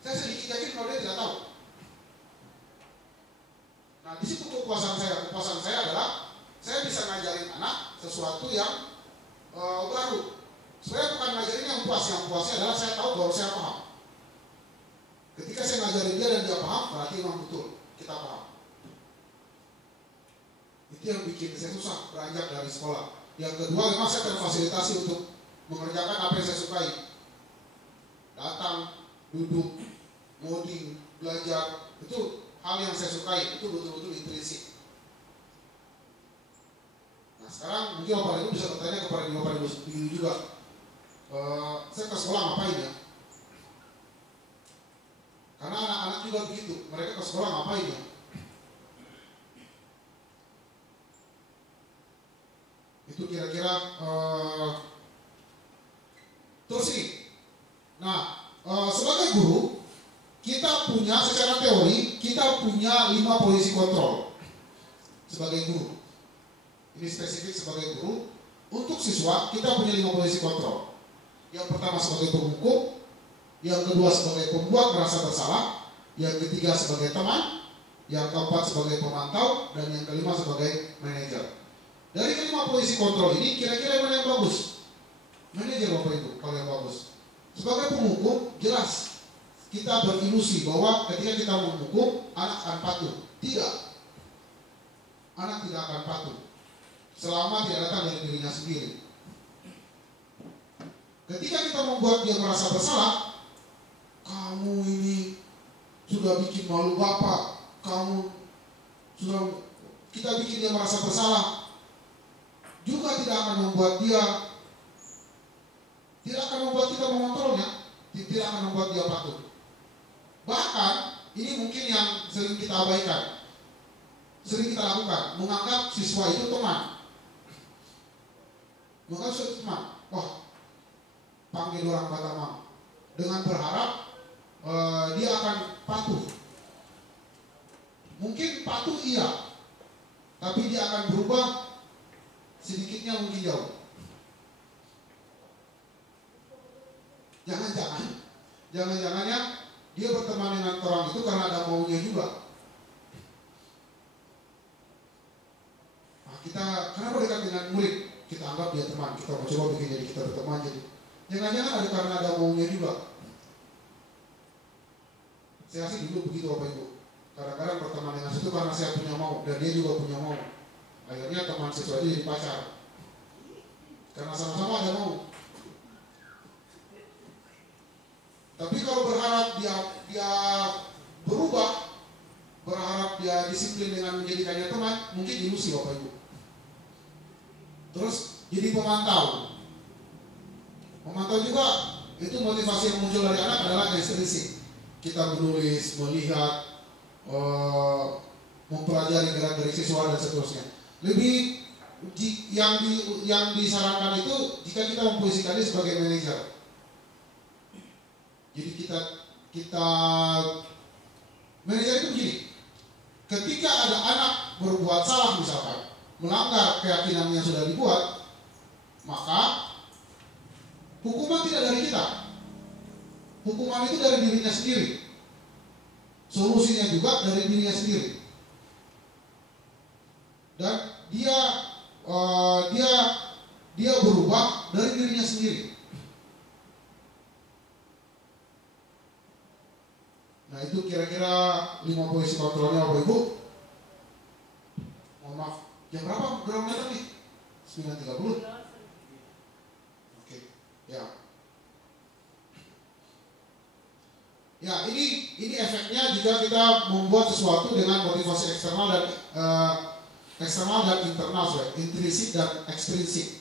Saya sedikit yakin kalau dia tidak tahu. Nah, di situ kepuasan saya. Kepuasan saya adalah saya bisa ngajarin anak sesuatu yang baru. Saya bukan ngajarin yang puasnya adalah saya tahu bahwa saya paham. Ketika saya ngajarin dia dan dia paham, berarti memang betul kita paham. Itu yang bikin saya susah beranjak dari sekolah. Yang kedua, memang saya terfasilitasi untuk mengerjakan apa yang saya sukai. Datang, duduk, ngoding, belajar, itu hal yang saya sukai, itu betul-betul intrinsik. Nah, sekarang mungkin Bapak Ibu bisa bertanya kepada Bapak Ibu sendiri juga. Saya ke sekolah ngapain ya? Karena anak-anak juga begitu, mereka ke sekolah ngapain ya? Itu kira-kira terus ini. Nah, sebagai guru, kita punya secara teori, kita punya 5 posisi kontrol sebagai guru. Ini spesifik sebagai guru. Untuk siswa, kita punya 5 posisi kontrol. Yang pertama sebagai penghukum, yang kedua sebagai pembuat merasa bersalah, yang ketiga sebagai teman, yang keempat sebagai pemantau, dan yang kelima sebagai manajer. Dari kelima posisi kontrol ini, kira-kira mana yang bagus? Manajer Bapak Ibu, kalau yang bagus. Sebagai penghukum, jelas kita berilusi bahwa ketika kita menghukum, anak akan patuh. Tidak. Anak tidak akan patuh selama tidak datang dari dirinya sendiri. Ketika kita membuat dia merasa bersalah, kamu ini sudah bikin malu Bapak, kita bikin dia merasa bersalah, juga tidak akan membuat kita mengontrolnya, tidak akan membuat dia patuh. Bahkan ini mungkin yang sering kita abaikan, sering kita lakukan, menganggap siswa itu teman. Menganggap siswa itu teman. Wah, panggil orang Batamang dengan berharap dia akan patuh. Mungkin patuh iya, tapi dia akan berubah sedikitnya mungkin jauh. Jangan-jangannya dia berteman dengan orang itu karena ada maunya juga. Nah, kita kenapa dekat dengan murid? Kita anggap dia teman, kita mau coba bikin jadi kita berteman jadi. Jangan-jangan ada karena ada maunya juga. Saya sih dulu begitu Bapak Ibu. Kadang-kadang berteman dengan situ karena saya punya mau dan dia juga punya mau. Akhirnya teman siswa itu jadi pacar. Karena sama-sama ada mau. Tapi kalau berharap dia berubah, berharap dia disiplin dengan menjadikannya teman, mungkin ilusi Bapak Ibu. Terus jadi pemantau. Memantau juga itu motivasi yang muncul dari anak adalah ekstrinsik. Kita menulis, melihat, mempelajari gerak-gerik siswa dan seterusnya. Lebih yang disarankan itu jika kita memposisikannya sebagai manajer. Jadi kita manajer itu begini. Ketika ada anak berbuat salah misalkan, melanggar keyakinan yang sudah dibuat, maka hukuman tidak dari kita. Hukuman itu dari dirinya sendiri. Solusinya juga dari dirinya sendiri. Dan dia berubah dari dirinya sendiri. Nah, itu kira-kira 5 posisi kontrolnya Bapak Ibu. Mohon maaf, jam berapa datang nih? 9.30. Oke, ya. Ya, ini efeknya jika kita membuat sesuatu dengan motivasi eksternal dan internal, intrinsik dan ekstrinsik.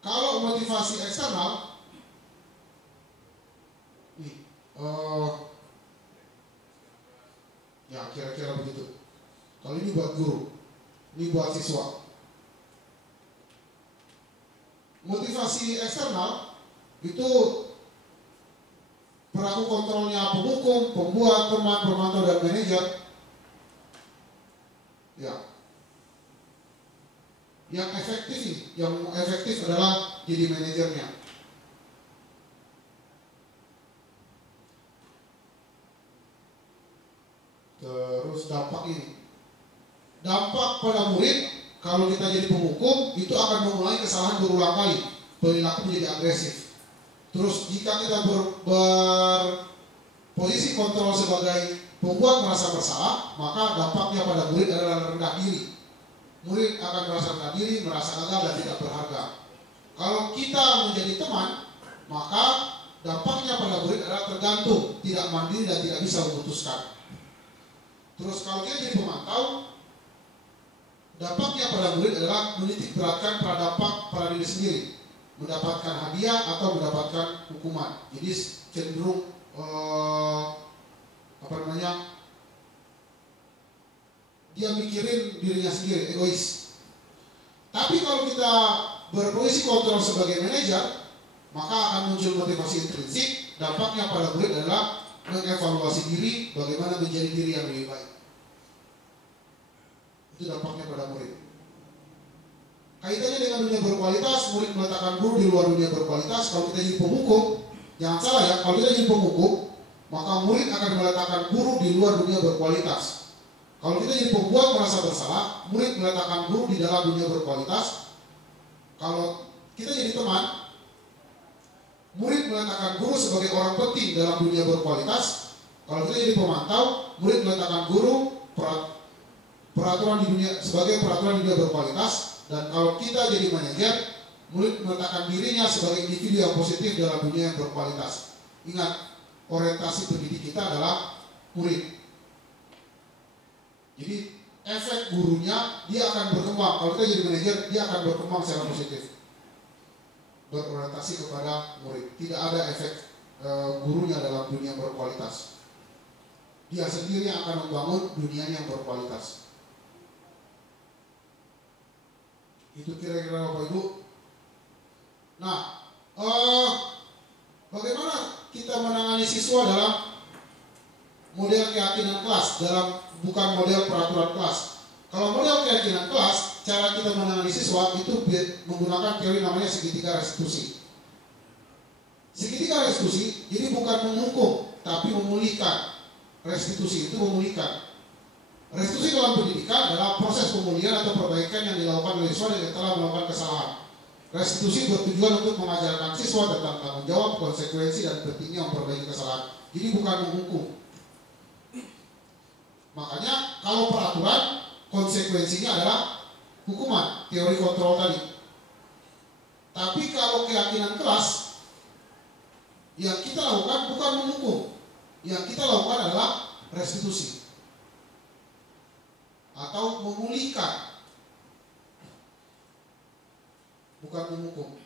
Kalau motivasi eksternal, ya kira-kira begitu. Kalau ini buat guru, ini buat siswa. Motivasi eksternal itu peraku kontrolnya penghukum, pembuat, teman, pemantau, dan manajer. Ya. Yang efektif adalah jadi manajernya. Terus dampak ini. Dampak pada murid, kalau kita jadi penghukum, itu akan mengulangi kesalahan berulang kali. Perilaku menjadi agresif. Terus jika kita berposisi kontrol sebagai pembuat merasa bersalah, maka dampaknya pada murid adalah rendah diri. Murid akan merasa rendah diri, merasa gagal dan tidak berharga. Kalau kita menjadi teman, maka dampaknya pada murid adalah tergantung, tidak mandiri dan tidak bisa memutuskan. Terus kalau kita jadi pemantau, dampaknya pada murid adalah menitik beratkan pada dampak pada diri sendiri, mendapatkan hadiah atau mendapatkan hukuman. Jadi cenderung dia mikirin dirinya sendiri, egois. Tapi kalau kita berposisi kontrol sebagai manajer, maka akan muncul motivasi intrinsik. Dampaknya pada murid adalah mengevaluasi diri, bagaimana menjadi diri yang lebih baik. Itu dampaknya pada murid. Kaitannya dengan dunia berkualitas, murid meletakkan guru di luar dunia berkualitas. Kalau kita jadi penghukum, jangan salah ya, kalau kita jadi penghukum, maka murid akan meletakkan guru di luar dunia berkualitas. Kalau kita jadi pembuat merasa bersalah, murid meletakkan guru di dalam dunia berkualitas. Kalau kita jadi teman, murid meletakkan guru sebagai orang penting dalam dunia berkualitas. Kalau kita jadi pemantau, murid meletakkan guru peraturan di dunia sebagai peraturan di dunia berkualitas. Dan kalau kita jadi manajer, murid meletakkan dirinya sebagai individu yang positif dalam dunia yang berkualitas. Ingat, orientasi pendidik kita adalah murid. Jadi efek gurunya dia akan berkembang. Kalau kita jadi manajer, dia akan berkembang secara positif, berorientasi kepada murid. Tidak ada efek gurunya dalam dunia berkualitas. Dia sendiri yang akan membangun dunia yang berkualitas. Itu kira-kira Bapak Ibu. Nah, bagaimana kita menangani siswa dalam model keyakinan kelas, bukan model peraturan kelas. Kalau model keyakinan kelas, cara kita menangani siswa itu menggunakan teori namanya segitiga restitusi. Segitiga restitusi, jadi bukan menghukum, tapi memulihkan. Restitusi itu memulihkan. Restitusi dalam pendidikan adalah proses pemulihan atau perbaikan yang dilakukan oleh siswa yang telah melakukan kesalahan. Restitusi bertujuan untuk mengajarkan siswa tentang tanggung jawab, konsekuensi, dan pentingnya memperbaiki kesalahan. Jadi bukan menghukum. Makanya kalau peraturan, konsekuensinya adalah hukuman, teori kontrol tadi. Tapi kalau keyakinan kelas, yang kita lakukan bukan menghukum. Yang kita lakukan adalah restitusi atau memulihkan, bukan menghukum.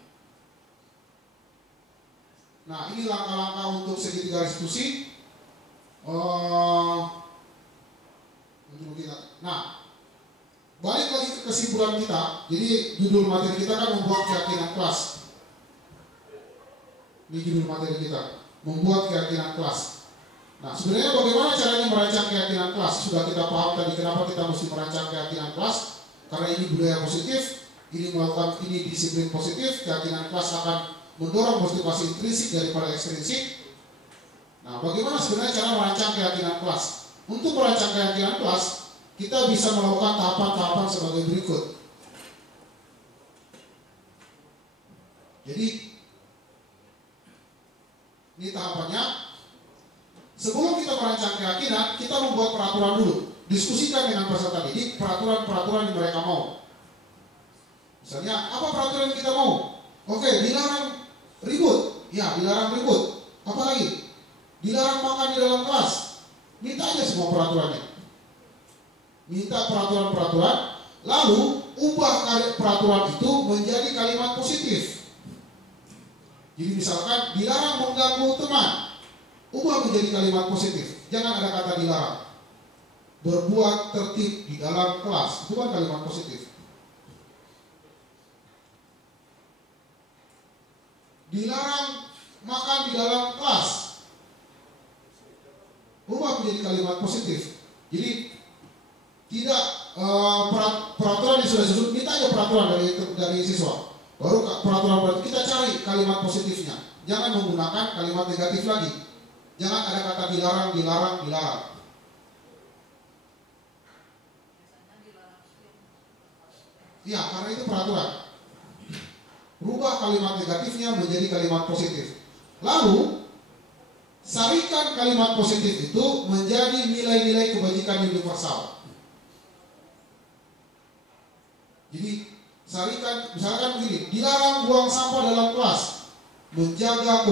Nah, ini langkah-langkah untuk segitiga restitusi. Nah, balik lagi ke kesimpulan kita. Jadi judul materi kita kan membuat keyakinan kelas. Ini judul materi kita, membuat keyakinan kelas. Nah, sebenarnya bagaimana caranya merancang keyakinan kelas? Sudah kita paham tadi kenapa kita mesti merancang keyakinan kelas. Karena ini budaya positif, ini disiplin positif. Keyakinan kelas akan mendorong motivasi intrinsik daripada ekstrinsik. Nah, bagaimana sebenarnya cara merancang keyakinan kelas? Untuk merancang keyakinan kelas, kita bisa melakukan tahapan-tahapan sebagai berikut. Jadi, ini tahapannya. Sebelum kita merancang keyakinan, kita membuat peraturan dulu. Diskusikan dengan peserta didik peraturan-peraturan yang mereka mau. Misalnya, apa peraturan yang kita mau? Oke, dilarang ribut. Ya, dilarang ribut. Apa lagi? Dilarang makan di dalam kelas. Minta aja semua peraturannya. Minta peraturan-peraturan, lalu ubah peraturan itu menjadi kalimat positif. Jadi misalkan dilarang mengganggu teman, ubah menjadi kalimat positif. Jangan ada kata dilarang. Berbuat tertib di dalam kelas, itu kan kalimat positif. Dilarang makan di dalam kelas, ubah menjadi kalimat positif. Jadi tidak peraturan yang sudah disusun, minta aja peraturan dari siswa. Baru peraturan kita cari kalimat positifnya. Jangan menggunakan kalimat negatif lagi. Jangan ada kata dilarang, dilarang, dilarang. Ya, karena itu peraturan. Rubah kalimat negatifnya menjadi kalimat positif. Lalu, sarikan kalimat positif itu menjadi nilai-nilai kebajikan universal. Jadi, sarikan, misalkan begini, dilarang buang sampah dalam kelas, menjaga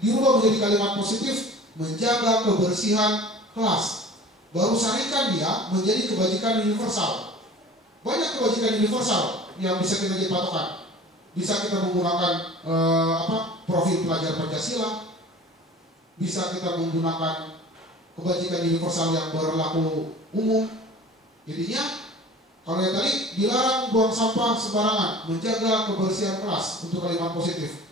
dirubah menjadi kalimat positif, menjaga kebersihan kelas. Baru sarikan dia menjadi kebajikan universal. Banyak kebajikan universal yang bisa kita jadi patokan. Bisa kita menggunakan profil pelajar Pancasila, bisa kita menggunakan kebajikan universal yang berlaku umum. Jadinya kalau yang tadi dilarang buang sampah sembarangan, menjaga kebersihan kelas untuk kalimat positif.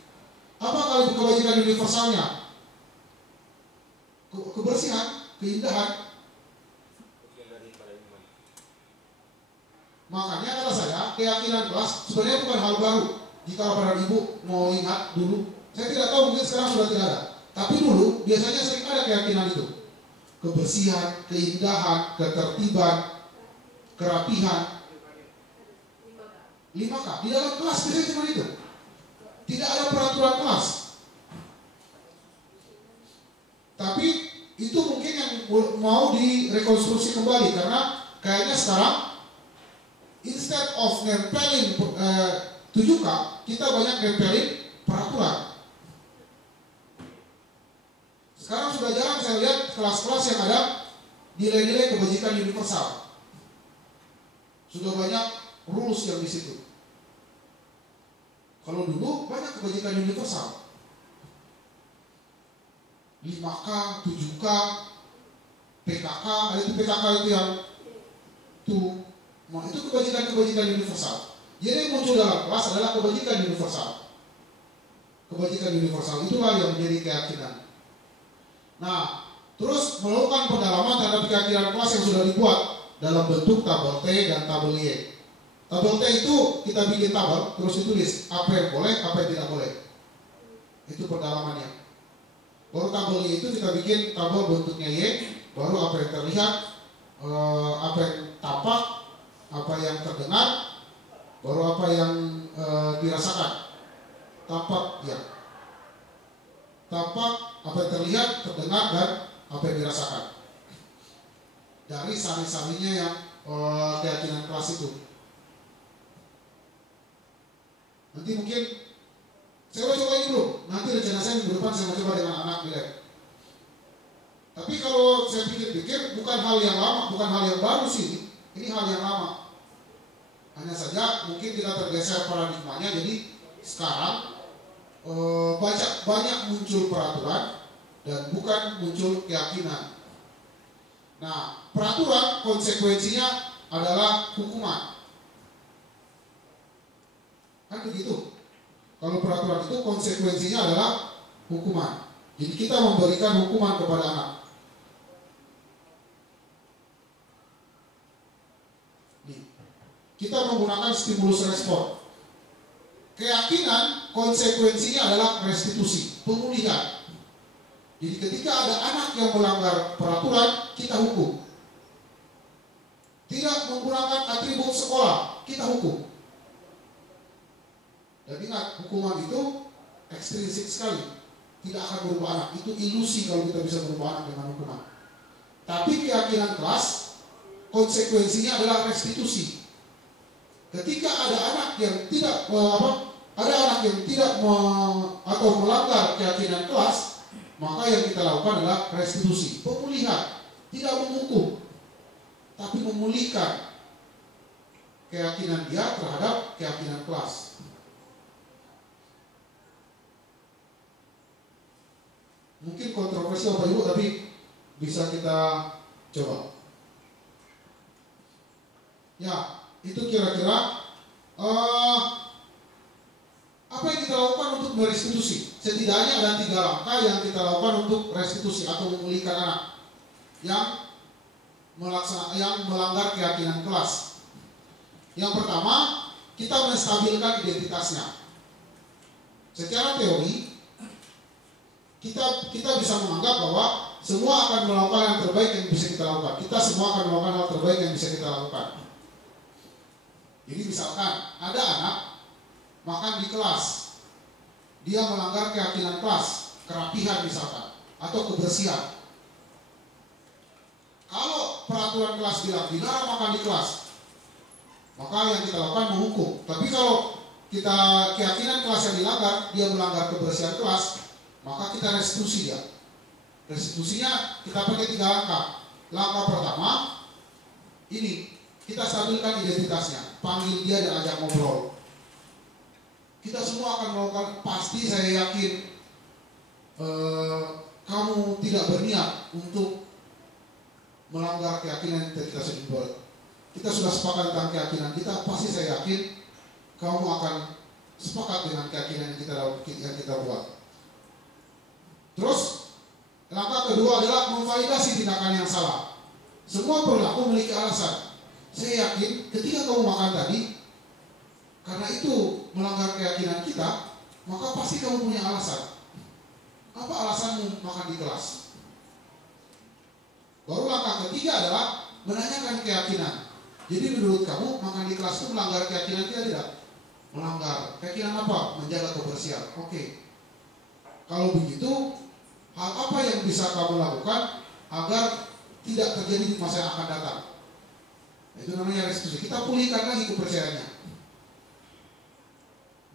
Apa kalimat kebajikan universalnya? Kebersihan, keindahan. Makanya kata saya, keyakinan kelas sebenarnya bukan hal baru. Jika para ibu mau ingat dulu, saya tidak tahu mungkin sekarang sudah tidak ada. Tapi dulu biasanya sering ada keyakinan itu. Kebersihan, keindahan, ketertiban, kerapihan. 5K. Di dalam kelas biasanya cuma itu. Tidak ada peraturan kelas. Tapi itu mungkin yang mau direkonstruksi kembali karena kayaknya sekarang instead of nempelin 7K, kita banyak nempelin peraturan. Sekarang sudah jarang saya lihat kelas-kelas yang ada nilai-nilai kebajikan universal. Sudah banyak rules yang di situ. Kalau dulu banyak kebajikan universal. 5K, 7K, PKK, ada itu PKK itu yang tuh. Nah, itu kebajikan universal. Jadi yang muncul dalam kelas adalah kebajikan universal. Kebajikan universal itulah yang menjadi keyakinan. Nah, terus melakukan pendalaman terhadap keyakinan kelas yang sudah dibuat dalam bentuk tabel T dan tabel Y. Tabel T itu kita bikin tabel, terus ditulis apa yang boleh, apa yang tidak boleh. Itu pendalamannya. Baru tabel Y itu kita bikin tabel bentuknya Y, baru apa yang terlihat, apa yang tampak, apa yang terdengar, baru apa yang dirasakan. Tampak, ya. Tampak, apa yang terlihat, terdengar, dan apa yang dirasakan. Dari sari-sarinya yang keyakinan kelas itu. Nanti mungkin saya mau coba ini dulu. Nanti rencana saya minggu depan saya mau coba dengan anak di lab. Tapi kalau saya pikir-pikir bukan hal yang lama, bukan hal yang baru sih. Ini hal yang lama. Hanya saja mungkin kita tergeser paradigmanya. Jadi sekarang banyak muncul peraturan dan bukan muncul keyakinan. Nah, peraturan konsekuensinya adalah hukuman. Kan begitu. Kalau peraturan itu konsekuensinya adalah hukuman. Jadi kita memberikan hukuman kepada anak. Nih. Kita menggunakan stimulus respon. Keyakinan konsekuensinya adalah restitusi, pemulihan. Jadi ketika ada anak yang melanggar peraturan, kita hukum. Tidak menggunakan atribut sekolah, kita hukum. Dan ingat, hukuman itu ekstrinsik sekali. Tidak akan merubah anak. Itu ilusi kalau kita bisa merubah anak dengan hukuman. Tapi keyakinan kelas, konsekuensinya adalah restitusi. Ketika ada anak yang tidak atau melanggar keyakinan kelas, maka yang kita lakukan adalah restitusi, pemulihan. Tidak menghukum, tapi memulihkan keyakinan dia terhadap keyakinan kelas. Mungkin kontroversial Bapak Ibu, tapi bisa kita coba. Ya, itu kira-kira apa yang kita lakukan untuk merestitusi. Setidaknya ada 3 langkah yang kita lakukan untuk restitusi atau memulihkan anak yang melanggar keyakinan kelas. Yang pertama, kita menstabilkan identitasnya. Secara teori, kita bisa menganggap bahwa semua akan melakukan yang terbaik yang bisa kita lakukan. Kita semua akan melakukan hal terbaik yang bisa kita lakukan. Jadi misalkan ada anak makan di kelas, dia melanggar keyakinan kelas, kerapihan misalkan, atau kebersihan. Kalau peraturan kelas bilang dilarang makan di kelas, maka yang kita lakukan menghukum. Tapi kalau kita keyakinan kelas yang dilanggar, dia melanggar kebersihan kelas, maka kita restitusi dia. Restitusinya kita pakai 3 langkah. Langkah pertama, ini kita stabilkan identitasnya, panggil dia dan ajak ngobrol. Kita semua akan melakukan, pasti saya yakin kamu tidak berniat untuk melanggar keyakinan kita sendiri. Kita sudah sepakat tentang keyakinan kita, pasti saya yakin kamu akan sepakat dengan keyakinan yang kita buat. Terus langkah kedua adalah memvalidasi tindakan yang salah. Semua perilaku memiliki alasan. Saya yakin ketika kamu makan tadi, karena itu melanggar keyakinan kita, maka pasti kamu punya alasan. Apa alasanmu makan di kelas? Baru langkah ketiga adalah menanyakan keyakinan. Jadi menurut kamu makan di kelas itu melanggar keyakinan kita tidak? Melanggar. Keyakinan apa? Menjaga kebersihan. Oke. Kalau begitu, hal apa yang bisa kamu lakukan agar tidak terjadi di masa yang akan datang? Itu namanya restitusi. Kita pulihkan lagi kepercayaannya.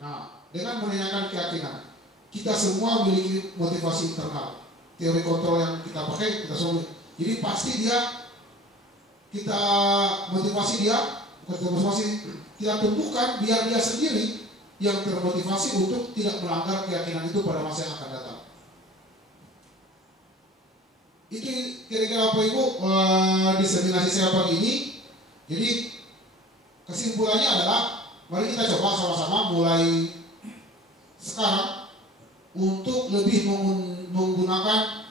Nah, dengan menanyakan keyakinan, kita semua memiliki motivasi internal. Teori kontrol yang kita pakai, kita semua. Jadi pasti kita motivasi dia, kita tumbuhkan biar dia sendiri yang termotivasi untuk tidak melanggar keyakinan itu pada masa yang akan datang. Itu kira-kira apa Ibu diseminasi saya pagi ini. Jadi kesimpulannya adalah mari kita coba sama-sama mulai sekarang untuk lebih menggunakan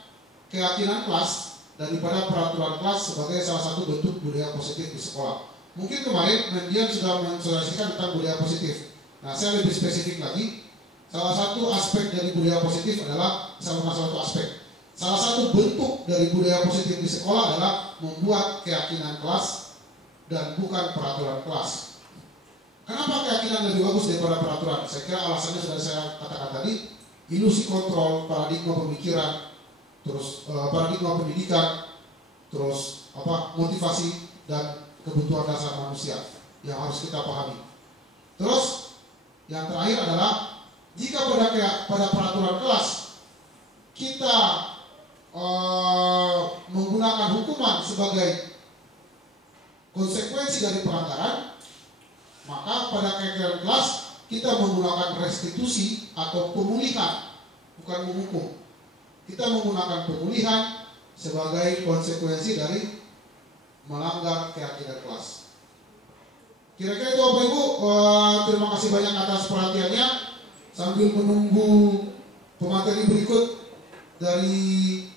keyakinan kelas daripada peraturan kelas sebagai salah satu bentuk budaya positif di sekolah. Mungkin kemarin Mendian sudah mensosialisasikan tentang budaya positif. Nah, saya lebih spesifik lagi. Salah satu aspek dari budaya positif adalah salah satu aspek. Salah satu bentuk dari budaya positif di sekolah adalah membuat keyakinan kelas dan bukan peraturan kelas. Kenapa keyakinan lebih bagus daripada peraturan? Saya kira alasannya sudah saya katakan tadi. Ilusi kontrol, paradigma pemikiran, terus paradigma pendidikan, terus motivasi dan kebutuhan dasar manusia yang harus kita pahami. Terus yang terakhir adalah jika pada peraturan kelas kita menggunakan hukuman sebagai konsekuensi dari pelanggaran, maka pada keyakinan kelas kita menggunakan restitusi atau pemulihan, bukan menghukum. Kita menggunakan pemulihan sebagai konsekuensi dari melanggar keyakinan kelas. Kira-kira itu Bapak Ibu. Terima kasih banyak atas perhatiannya. Sambil menunggu pemateri berikut dari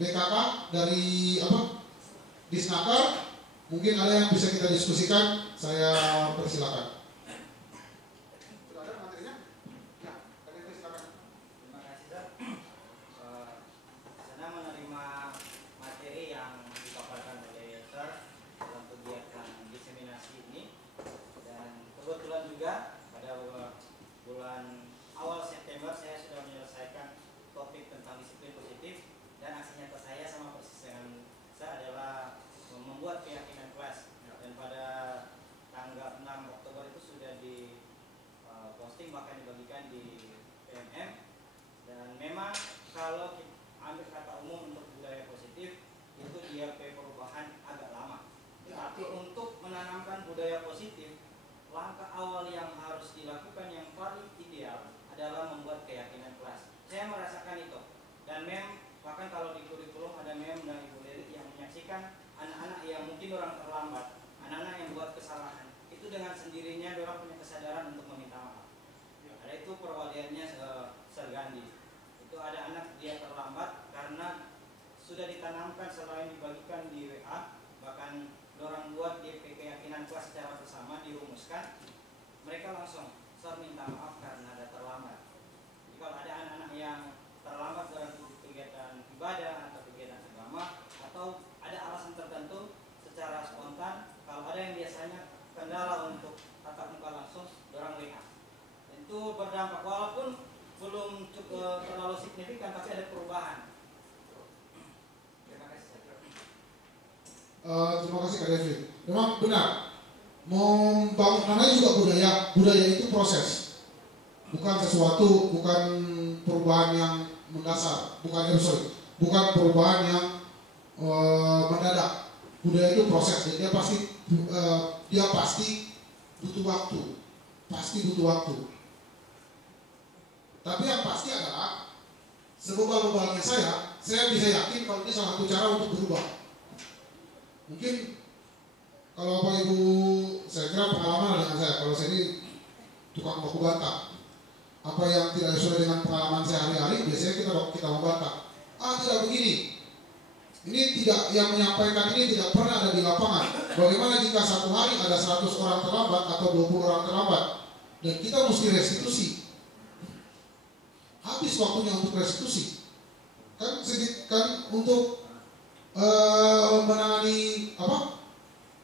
DKK, dari Disnaker, mungkin ada yang bisa kita diskusikan. Saya persilakan. Bulan awal September saya sudah menyelesaikan topik tentang disiplin positif, dan aksi nyata saya sama persis dengan saya adalah membuat keyakinan kelas, dan pada tanggal 6 Oktober itu sudah di posting, bahkan dibagikan di PMM. Dan memang kalau kita ambil kata umum untuk budaya positif itu dia perubahan agak lama, tapi untuk menanamkan budaya positif, langkah awal yang harus dilakukan yang paling ideal adalah membuat keyakinan kelas. Saya merasakan itu. Dan bahkan kalau di kurikulum ada dan Ibu Lirik yang menyaksikan anak-anak yang mungkin orang terlambat, anak-anak yang buat kesalahan, itu dengan sendirinya orang punya kesadaran untuk meminta maaf. Ada itu perwaliannya Sergandi. Itu ada anak dia terlambat karena sudah ditanamkan selain dibagikan di WA, bahkan orang buat DP keyakinan kelas secara bersama dirumuskan, mereka langsung minta maaf karena ada terlambat. Jadi kalau ada anak-anak yang terlambat dalam kegiatan ibadah atau kegiatan agama, atau ada alasan tertentu secara spontan, kalau ada yang biasanya kendala Terima kasih Kak Devin. Memang benar, membangun namanya juga budaya. Budaya itu proses, bukan sesuatu, bukan perubahan yang mendasar, bukan perubahan yang mendadak. Budaya itu proses, dan dia pasti butuh waktu. Tapi yang pasti adalah sebebal-bebalnya saya bisa yakin kalau ini salah satu cara untuk berubah. Mungkin kalau Bapak Ibu, saya kira pengalaman dengan saya. Kalau saya ini tukang baku bantah. Apa yang tidak sesuai dengan pengalaman saya hari-hari, biasanya kita membantah. Tidak begini. Ini tidak, yang menyampaikan ini tidak pernah ada di lapangan. Bagaimana jika satu hari ada 100 orang terlambat atau 20 orang terlambat, dan kita mesti restitusi? Habis waktunya untuk restitusi. Kan untuk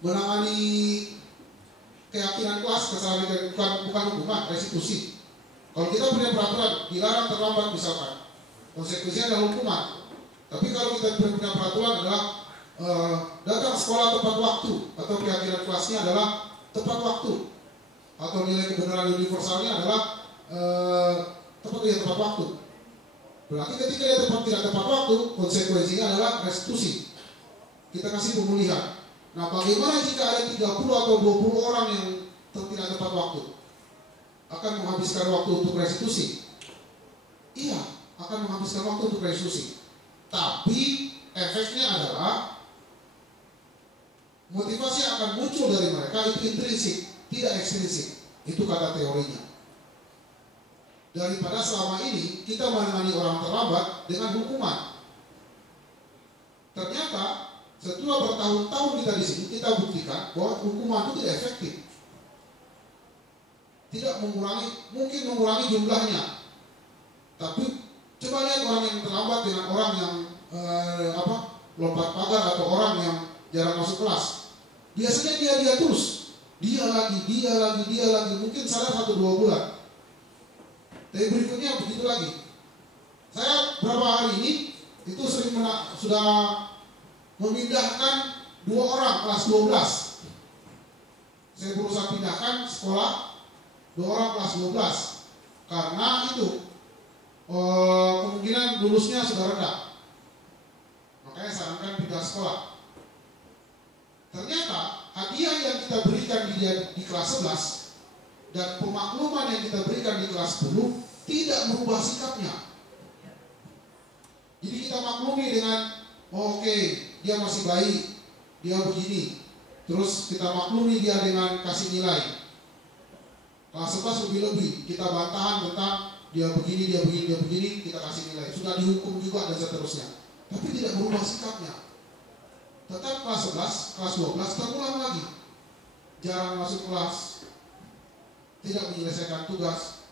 menangani keyakinan kelas, kesalahan bukan hukuman, restitusi. Kalau kita punya peraturan dilarang terlambat misalkan, konsekuensinya adalah hukuman. Tapi kalau kita punya peraturan adalah datang sekolah tepat waktu, atau keyakinan kelasnya adalah tepat waktu, atau nilai kebenaran universalnya adalah tepat waktu. Berarti ketika dia tidak tepat waktu, konsekuensinya adalah restitusi. Kita kasih pemulihan. Nah, bagaimana jika ada 30 atau 20 orang yang tidak tepat waktu? Akan menghabiskan waktu untuk restitusi? Iya, akan menghabiskan waktu untuk restitusi. Tapi efeknya adalah motivasi yang akan muncul dari mereka itu intrinsik, tidak ekstrinsik. Itu kata teorinya. Daripada selama ini kita menangani orang terlambat dengan hukuman. Ternyata setelah bertahun-tahun kita di sini, kita buktikan bahwa hukuman itu tidak efektif. Tidak mungkin mengurangi jumlahnya. Tapi coba lihat orang yang terlambat dengan orang yang lompat pagar atau orang yang jarang masuk kelas. Biasanya dia terus, dia lagi, mungkin sadar 1-2 bulan. Tapi berikutnya begitu lagi. Saya berapa hari ini itu sudah memindahkan 2 orang kelas 12. Saya berusaha pindahkan sekolah 2 orang kelas 12 karena itu kemungkinan lulusnya sudah rendah. Makanya sarankan pindah sekolah. Ternyata hadiah yang kita berikan di kelas 11 dan pemakluman yang kita berikan di kelas 10 tidak merubah sikapnya. Jadi kita maklumi dengan oke, dia masih baik, dia begini. Terus kita maklumi dia dengan kasih nilai. Kelas 11 lebih-lebih, kita bantahan tentang dia begini, kita kasih nilai. Sudah dihukum juga dan seterusnya. Tapi tidak berubah sikapnya. Tetap kelas 11, kelas 12 terulang lagi. Jarang masuk kelas, tidak menyelesaikan tugas.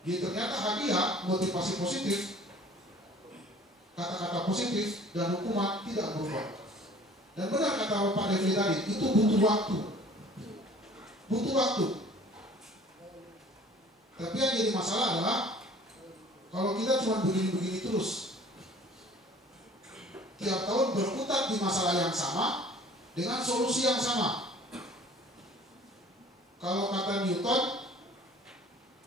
Jadi ternyata hadiah, motivasi positif, kata-kata positif, dan hukuman tidak berubah. Dan benar kata Pak Devi tadi, itu butuh waktu. Butuh waktu. Tapi yang jadi masalah adalah kalau kita cuma begini-begini terus, tiap tahun berkutat di masalah yang sama dengan solusi yang sama. Kalau kata Newton,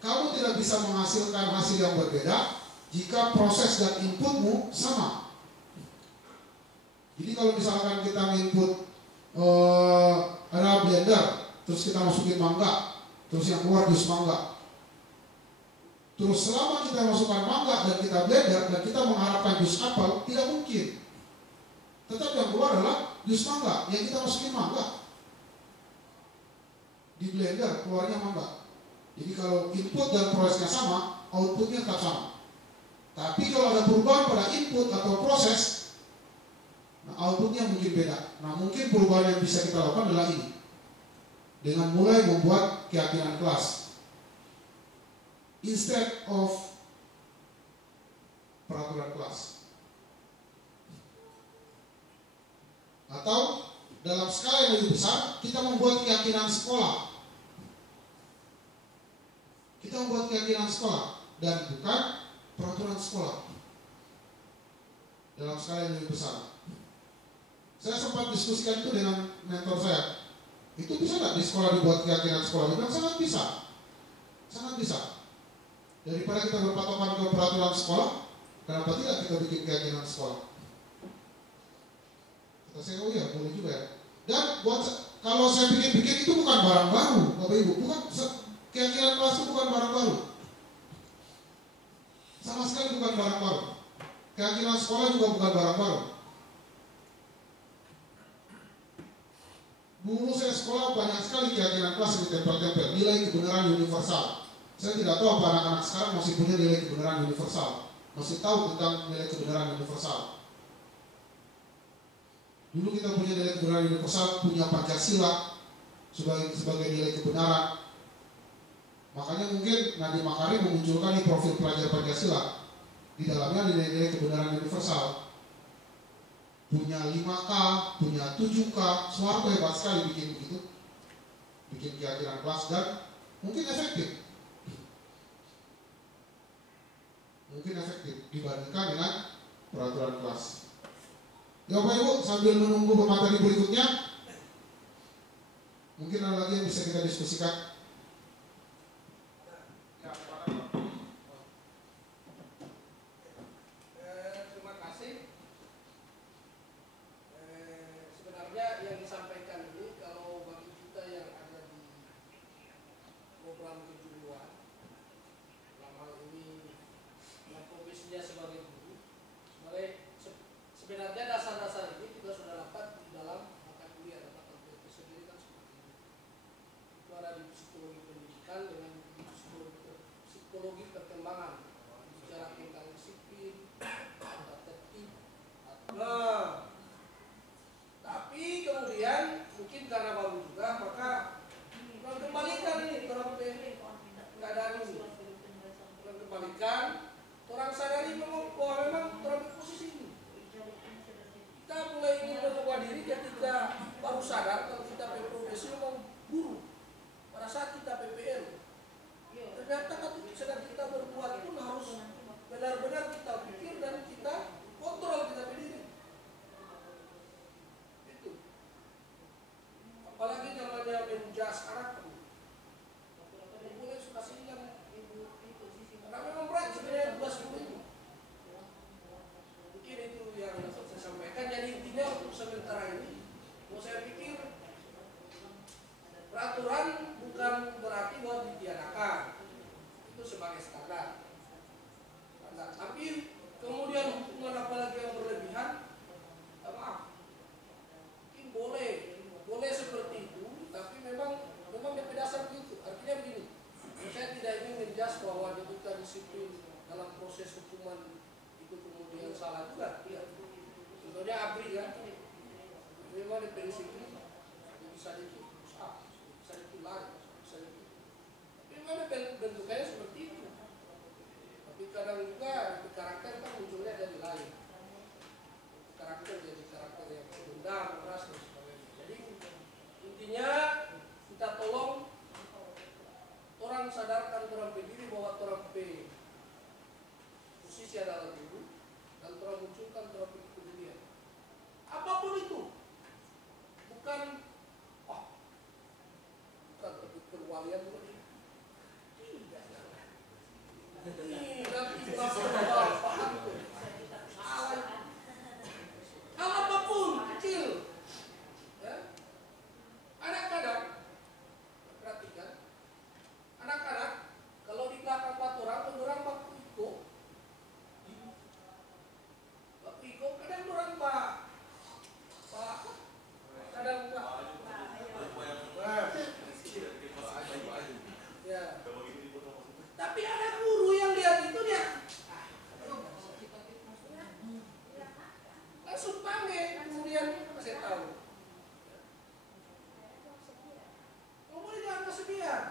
kamu tidak bisa menghasilkan hasil yang berbeda jika proses dan inputmu sama. Jadi kalau misalkan kita input ada blender, terus kita masukin mangga, terus yang keluar jus mangga. Terus selama kita masukkan mangga dan kita blender dan kita mengharapkan jus apel, tidak mungkin. Tetap yang keluar adalah jus mangga, yang kita masukin mangga. Di blender keluarnya mangga. Jadi kalau input dan prosesnya sama, outputnya tetap sama. Tapi kalau ada perubahan pada input atau proses, nah outputnya mungkin beda. Nah mungkin perubahan yang bisa kita lakukan adalah ini. Dengan mulai membuat keyakinan kelas. Instead of peraturan kelas. Atau dalam skala yang lebih besar, kita membuat keyakinan sekolah. Kita membuat keyakinan sekolah dan bukan peraturan sekolah. Dalam skala yang lebih besar. Saya sempat diskusikan itu dengan mentor saya. Itu bisa nggak di sekolah dibuat keyakinan sekolah? Dia bilang sangat bisa, sangat bisa. Daripada kita berpatokan ke peraturan sekolah, kenapa tidak kita bikin keyakinan sekolah? Kata saya, oh ya boleh juga ya. Dan kalau saya bikin-bikin itu bukan barang baru, Bapak Ibu, bukan keyakinan kelas itu bukan barang baru, sama sekali bukan barang baru. Keyakinan sekolah juga bukan barang baru. Dulu saya sekolah banyak sekali keyakinan kelas di tempel-tempel, nilai kebenaran universal. Saya tidak tahu apa anak-anak sekarang masih punya nilai kebenaran universal, masih tahu tentang nilai kebenaran universal. Dulu kita punya nilai kebenaran universal, punya Pancasila sebagai nilai kebenaran. Makanya mungkin Nadiem Makarim memunculkan di profil pelajar Pancasila. Di dalamnya nilai-nilai kebenaran universal. Punya 5K, punya 7K, Soeharto hebat sekali bikin begitu. Bikin keyakinan kelas dan mungkin efektif. Mungkin efektif dibandingkan dengan peraturan kelas. Ya Bapak Ibu, sambil menunggu pemateri berikutnya, mungkin ada lagi yang bisa kita diskusikan. Terima kasih. Sebenarnya yang disampaikan ini, kalau bagi kita yang ada di program kejuruan, dalam hal ini yang profesinya sebagai guru, sebenarnya dasar-dasar ini kita sudah dapat di dalam mata kuliah dan mata kuliah itu sendiri kan seperti ini. Itu ada di psikologi pendidikan dengan di psikologi perkembangan, bicara tentang disiplin, tata tertib. Nah, tapi kemudian mungkin karena baru juga maka kembalikan ini orang keadaan ini, orang kembalikan, orang sadari bahwa memang orang posisi ini. Kita mulai ingin mengubah diri ketika baru sadar kalau kita berprofesi memang guru. Pada saat kita PPL, ternyata ketika sedang kita berbuat pun harus benar-benar kita pikir dan kita kontrol kita sendiri. Itu. Apalagi namanya menjas anak, boleh suka silang ibu itu sisi. Karena memang berat sebenarnya tugas guru itu. Mungkin itu yang saya sampaikan. Jadi intinya untuk sementara ini, mau saya pikir peraturan bukan berarti bahwa ditiadakan. Itu sebagai standar. Tapi kemudian hukuman apalagi yang berlebihan, maaf, mungkin boleh seperti itu, tapi memang dari dasar begitu. Artinya begini, saya tidak ingin menjas bahwa dibuka disiplin dalam proses hukuman itu kemudian salah juga. Iya. Contohnya ABRI kan, memang disiplin bisa bisa ditulari, bisa ditulari. Tapi memang bentuknya seperti itu. Tapi kadang juga karakter kan munculnya dari lain. Karakter jadi karakter yang dendam, keras dan sebagainya. Jadi intinya kita tolong orang sadarkan orang diri bahwa orang posisi adalah guru dan orang munculkan orang kepedulian. Apapun itu, bukan perwalian juga tidak. Hal apapun kecil, ya. Anak-anak, perhatikan, anak-anak kalau di belakang orang waktu iko, kadang orang kadang ya. Tapi ada guru yang lihat itu dia langsung panggil, kemudian kasih tahu. Kamu jangan kesepian,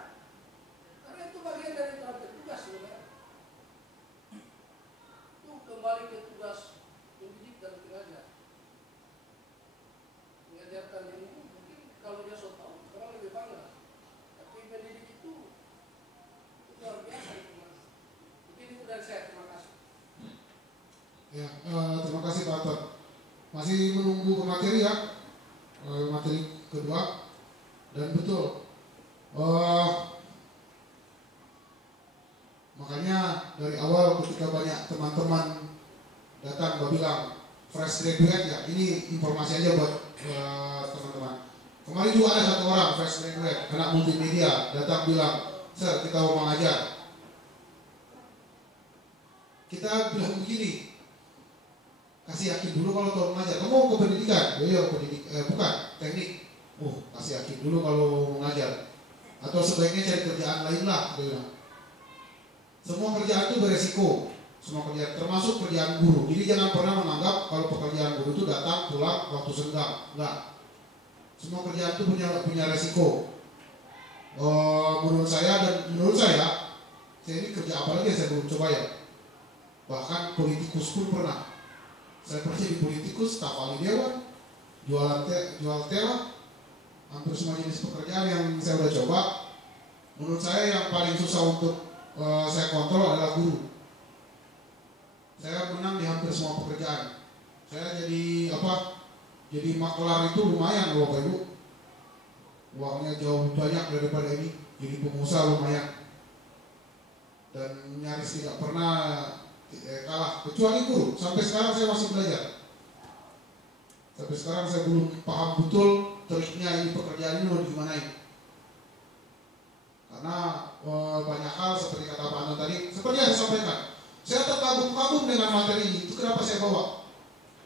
karena itu bagian dari tugas sebenarnya. Itu kembali ke tugas mendidik dan mengajar. Mengajarkan diri mungkin kalau dia so tahu, orang lebih bangga. Tapi mendidik itu luar biasa itu mas. Mungkin itu dari saya, terima kasih. Ya, terima kasih Pak Anton. masih menunggu ke materi ya, materi kedua. Dan betul, makanya dari awal ketika banyak teman-teman datang bilang fresh graduate ya, ini informasi aja buat teman-teman. Kemarin juga ada satu orang fresh graduate, anak multimedia, datang bilang, "Sir, kita mau mengajar." Kita bilang begini, kasih yakin dulu kalau tahu mengajar. Kamu mau ke pendidikan? Iya, bukan, teknik. Kasih yakin dulu kalau mengajar. Atau sebaiknya cari kerjaan lain lah, dia bilang. Semua kerjaan itu beresiko, semua kerjaan, termasuk kerjaan guru. Jadi jangan pernah menganggap kalau pekerjaan guru itu datang pulang waktu senggang. Enggak. Semua kerjaan itu punya resiko. Menurut saya ini kerja apa lagi yang saya belum coba ya. Bahkan politikus pun pernah. Saya pernah jadi politikus, staf ahli dewan, jual tela, hampir semua jenis pekerjaan yang saya udah coba. Menurut saya yang paling susah untuk saya kontrol adalah guru. Saya menang di hampir semua pekerjaan. Saya jadi makelar itu lumayan loh Bapak Ibu. Uangnya jauh banyak daripada ini. Jadi pengusaha lumayan. Dan nyaris tidak pernah kalah, kecuali guru. Sampai sekarang saya masih belajar. Sampai sekarang saya belum paham betul triknya ini pekerjaan ini mau digimanain. Karena banyak hal seperti kata Pak Anton tadi, seperti yang saya sampaikan, saya terkagum-kagum dengan materi ini. Itu kenapa saya bawa?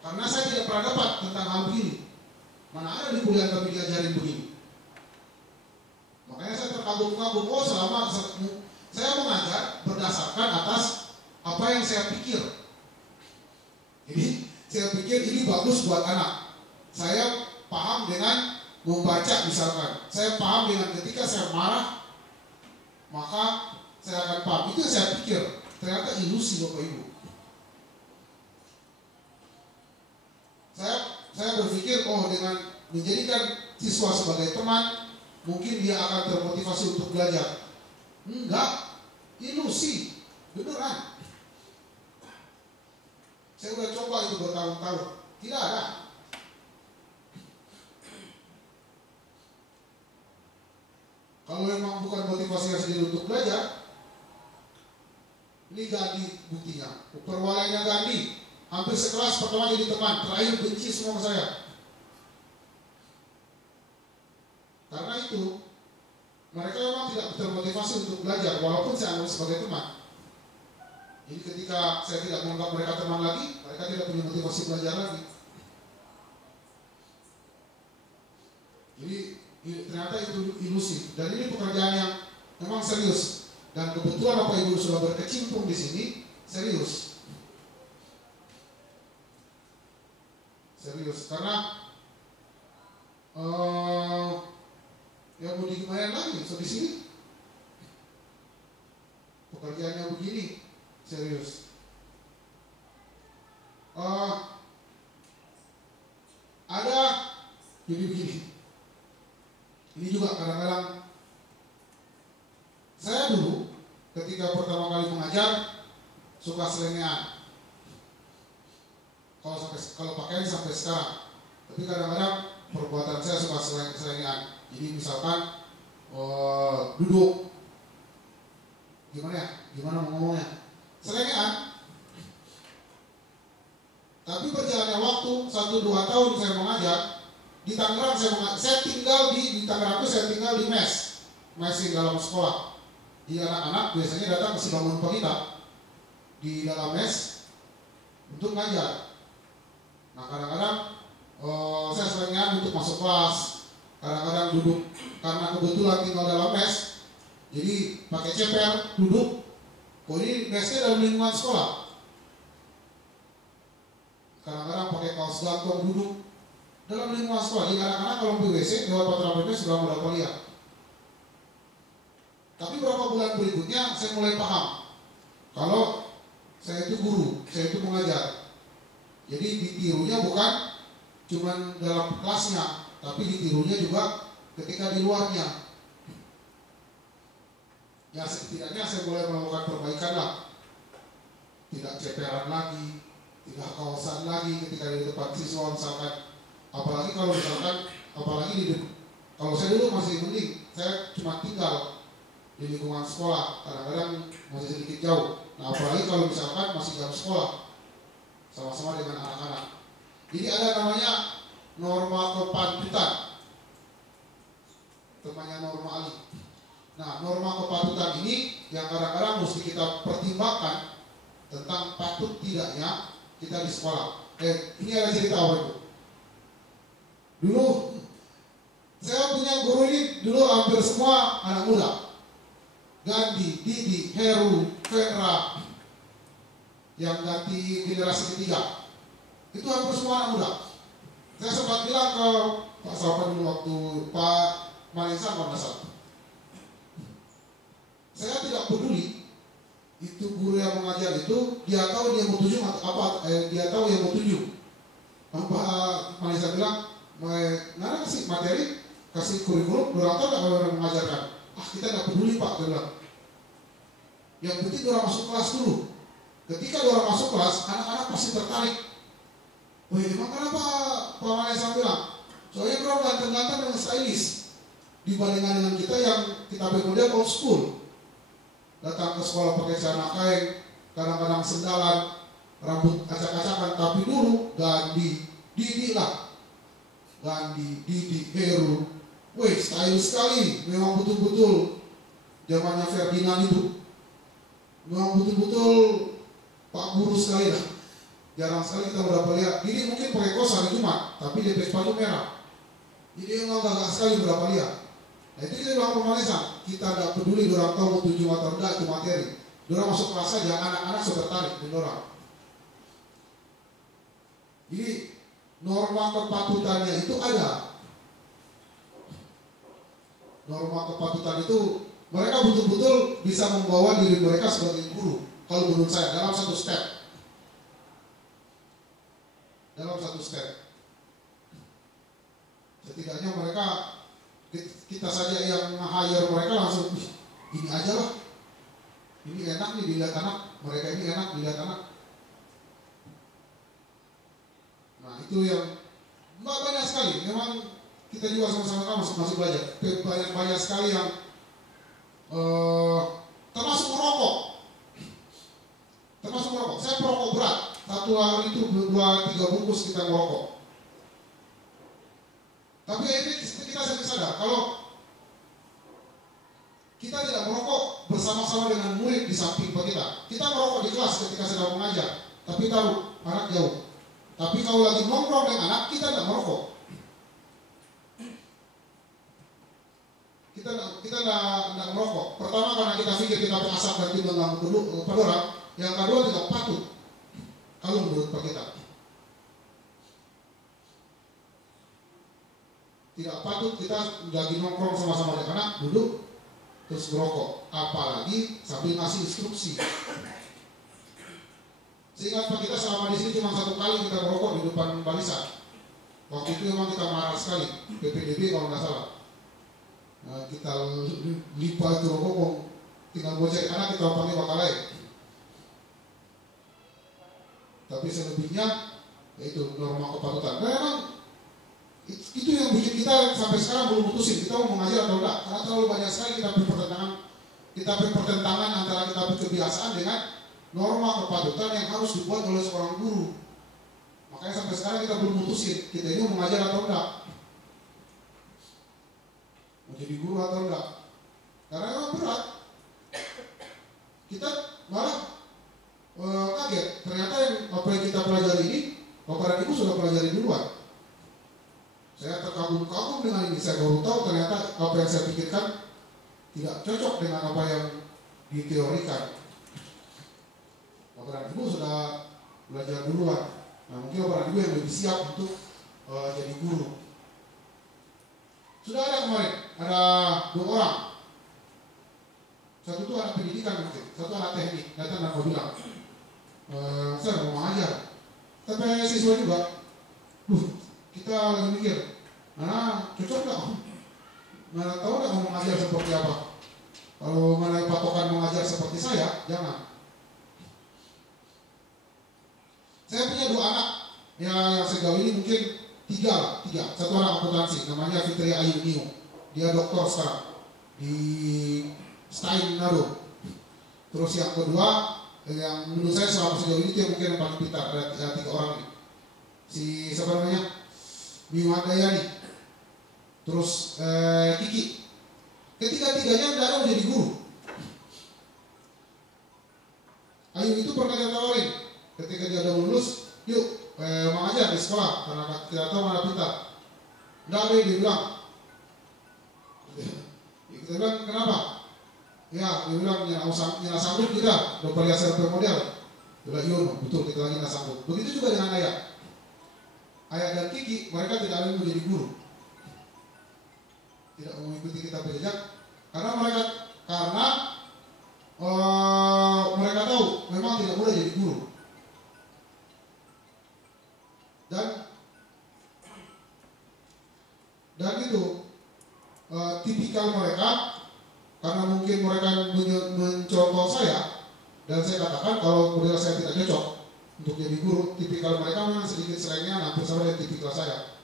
Karena saya tidak pernah dapat tentang hal begini. Mana ada di kuliah kami diajarin begini. Makanya saya terkagum-kagum. Selama saya mengajar berdasarkan atas apa yang saya pikir. Jadi saya pikir ini bagus buat anak. Saya paham dengan membaca misalkan. Saya paham dengan ketika saya marah, maka saya akan paham. Itu yang saya pikir. Ternyata ilusi Bapak Ibu. Saya berpikir dengan menjadikan siswa sebagai teman, mungkin dia akan termotivasi untuk belajar. Enggak, ilusi, beneran. Saya udah coba itu bertahun-tahun, tidak ada. Kalau memang bukan motivasi yang sendiri untuk belajar, ini Gandhi buktinya. Perwalainya Gandhi, hampir sekelas pertama jadi teman, terakhir benci semua ke saya. Karena itu, mereka memang tidak termotivasi untuk belajar, walaupun saya anggap sebagai teman. Jadi ketika saya tidak menganggap mereka teman lagi, mereka tidak punya motivasi belajar lagi. Jadi ternyata itu ilusi. Dan ini pekerjaan yang memang serius. Dan kebetulan Bapak Ibu sudah berkecimpung di sini, serius. Serius, karena yang mau digimana lagi, so di sini pekerjaannya begini, serius. Ada jadi begini. Ini juga kadang-kadang saya dulu ketika pertama kali mengajar suka selengean. Kalau pakaian sampai sekarang, tapi kadang-kadang perbuatan saya suka selengean. Jadi misalkan duduk, gimana ngomongnya, selengean. Tapi berjalannya waktu 1-2 tahun saya mengajar di Tangerang, saya tinggal di Tangerang itu saya tinggal di mes di dalam sekolah. Di anak-anak biasanya datang ke bangun pagi di dalam mes untuk ngajar. Nah kadang-kadang saya selengean untuk masuk kelas, kadang-kadang duduk karena kebetulan tinggal dalam mes, jadi pakai ceper duduk. Ini mesnya dalam lingkungan sekolah. Kadang-kadang pakai kaos gantung duduk dalam lingkungan sekolah. Jadi anak-anak kalau pergi WC lewat patroli mes sudah mau lihat. Tapi beberapa bulan berikutnya saya mulai paham kalau saya itu guru, saya itu mengajar. Jadi ditirunya bukan cuma dalam kelasnya, tapi ditirunya juga ketika di luarnya. Ya setidaknya saya mulai melakukan perbaikan lah. Tidak ceperan lagi, tidak kawasan lagi ketika di depan siswa misalkan. Apalagi kalau misalkan, kalau saya dulu masih mending, saya cuma tinggal di lingkungan sekolah, kadang-kadang masih sedikit jauh. Nah apalagi kalau misalkan masih jam sekolah, sama-sama dengan anak-anak. Jadi ada namanya norma kepatutan, temannya norma Ali. Nah norma kepatutan ini yang kadang-kadang mesti kita pertimbangkan tentang patut tidaknya kita di sekolah. Ini ada cerita apa itu? Dulu saya punya guru ini dulu hampir semua anak muda. Gandhi, Didi, Heru, Fendra, yang ganti generasi ketiga. Itu hampir semua anak muda. Saya sempat bilang ke Pak Salman dulu waktu Pak Malensan kalau nggak salah. Saya tidak peduli itu guru yang mengajar itu dia tahu dia mau tuju dia tahu yang mau tuju. Pak Malensan bilang, nggak kasih materi, kasih kurikulum, orang tahu nggak kalau orang mengajarkan. Kita nggak peduli Pak, dia bilang. Yang penting orang masuk kelas dulu. Ketika orang masuk kelas, anak-anak pasti tertarik. Wah, emang kenapa Pak Malensan bilang? Soalnya orang ganteng-ganteng dengan stylish dibandingkan dengan kita yang kita model old school. Datang ke sekolah pakai celana kain, kadang-kadang sendalan, rambut acak-acakan, tapi dulu Gandhi, Didi lah. Gandhi, Didi, Heru, wih stylish sekali, memang betul-betul zamannya Ferdinand itu, memang betul-betul Pak Guru sekali lah. Jarang sekali kita berapa lihat. Didi mungkin pakai kaos hari Jumat, tapi dia pakai sepatu merah. Jadi memang gagah sekali berapa lihat. Nah itu kita bilang pemanasan, kita tidak peduli orang tahu mau tujuh atau enggak, itu materi. Orang masuk kelas saja, anak-anak sudah tertarik dengan orang. Jadi norma kepatutannya itu ada. Norma kepatutan itu mereka betul-betul bisa membawa diri mereka sebagai guru. Kalau menurut saya dalam satu step. Setidaknya mereka, kita saja yang nge-hire mereka langsung, ini aja lah. Ini enak nih dilihat anak, mereka ini enak dilihat anak. Nah itu yang banyak sekali. Memang kita juga sama-sama masih belajar. Banyak sekali yang termasuk merokok. Saya perokok berat. Satu hari itu 2-3 bungkus kita merokok. Tapi ini kita sadar kalau kita tidak merokok bersama-sama dengan murid di samping kita. Kita merokok di kelas ketika sedang mengajar, tapi taruh anak jauh. Tapi kalau lagi nongkrong dengan anak, kita tidak merokok. Kita tidak merokok. Pertama karena kita pikir kita asap dan tidak mengganggu pada orang. Yang kedua tidak patut. Kalau menurut kita. Tidak patut kita lagi nongkrong sama-sama dengan anak, duduk, terus merokok. Apalagi sambil ngasih instruksi. Seingat Pak kita selama di sini cuma 1 kali kita merokok di depan barisan. Waktu itu memang kita marah sekali, PPDB kalau nggak salah. Nah, kita lipat itu rokok, tinggal buat cari anak kita panggil bakal lain. Tapi selebihnya yaitu norma kepatutan. Nah, memang itu yang bikin kita sampai sekarang belum putusin kita mau mengajar atau enggak, karena terlalu banyak sekali kita berpertentangan antara kita berkebiasaan dengan norma kepatutan yang harus dibuat oleh seorang guru. Makanya sampai sekarang kita belum putusin kita ini mau mengajar atau enggak, mau jadi guru atau enggak, karena memang berat. Kita malah kaget ternyata apa yang kita pelajari ini Bapak dan Ibu sudah pelajari duluan. Saya terkagum-kagum dengan ini. Saya baru tahu ternyata apa yang saya pikirkan tidak cocok dengan apa yang diteorikan. Bapak dan Ibu sudah belajar duluan. Nah mungkin Bapak dan Ibu yang lebih siap untuk jadi guru. Sudah ada kemarin, ada 2 orang. Satu itu anak pendidikan mungkin, satu anak teknik. Datang dan mau bilang, saya mau mengajar. Tapi siswa juga, kita lagi mikir, mana cocok nggak? Mana tahu nggak mau mengajar seperti apa? Kalau mengenai patokan mengajar seperti saya, jangan. Saya punya 2 anak ya, yang sejauh ini mungkin 3. Satu orang akuntansi, namanya Fitri Ayu Nio. Dia doktor sekarang di Stein Manado. Terus yang kedua, yang menurut saya selama sejauh ini dia mungkin yang paling pintar, ada 3 orang nih. Si siapa namanya? Miwadayani. Terus Kiki. Ketiga-tiganya tidak mau jadi guru. Ayu itu pernah dia tawarin ketika dia udah lulus, yuk mau aja di sekolah karena tidak tahu mana pintar. Nggak ada, dia bilang. Kita bilang kenapa? Ya, dia bilang nyala sanggup kita, udah pernah server model. Dia bilang iya, betul kita lagi nyala sanggup. Begitu juga dengan Ayah. Ayah dan Kiki, mereka tidak ingin menjadi guru. Tidak mau mengikuti kita belajar karena mereka tahu memang tidak boleh jadi guru. Dan itu tipikal mereka, karena mungkin mereka mencontoh saya, dan saya katakan kalau model saya tidak cocok untuk jadi guru, tipikal mereka memang sedikit selainnya hampir sama dengan tipikal saya.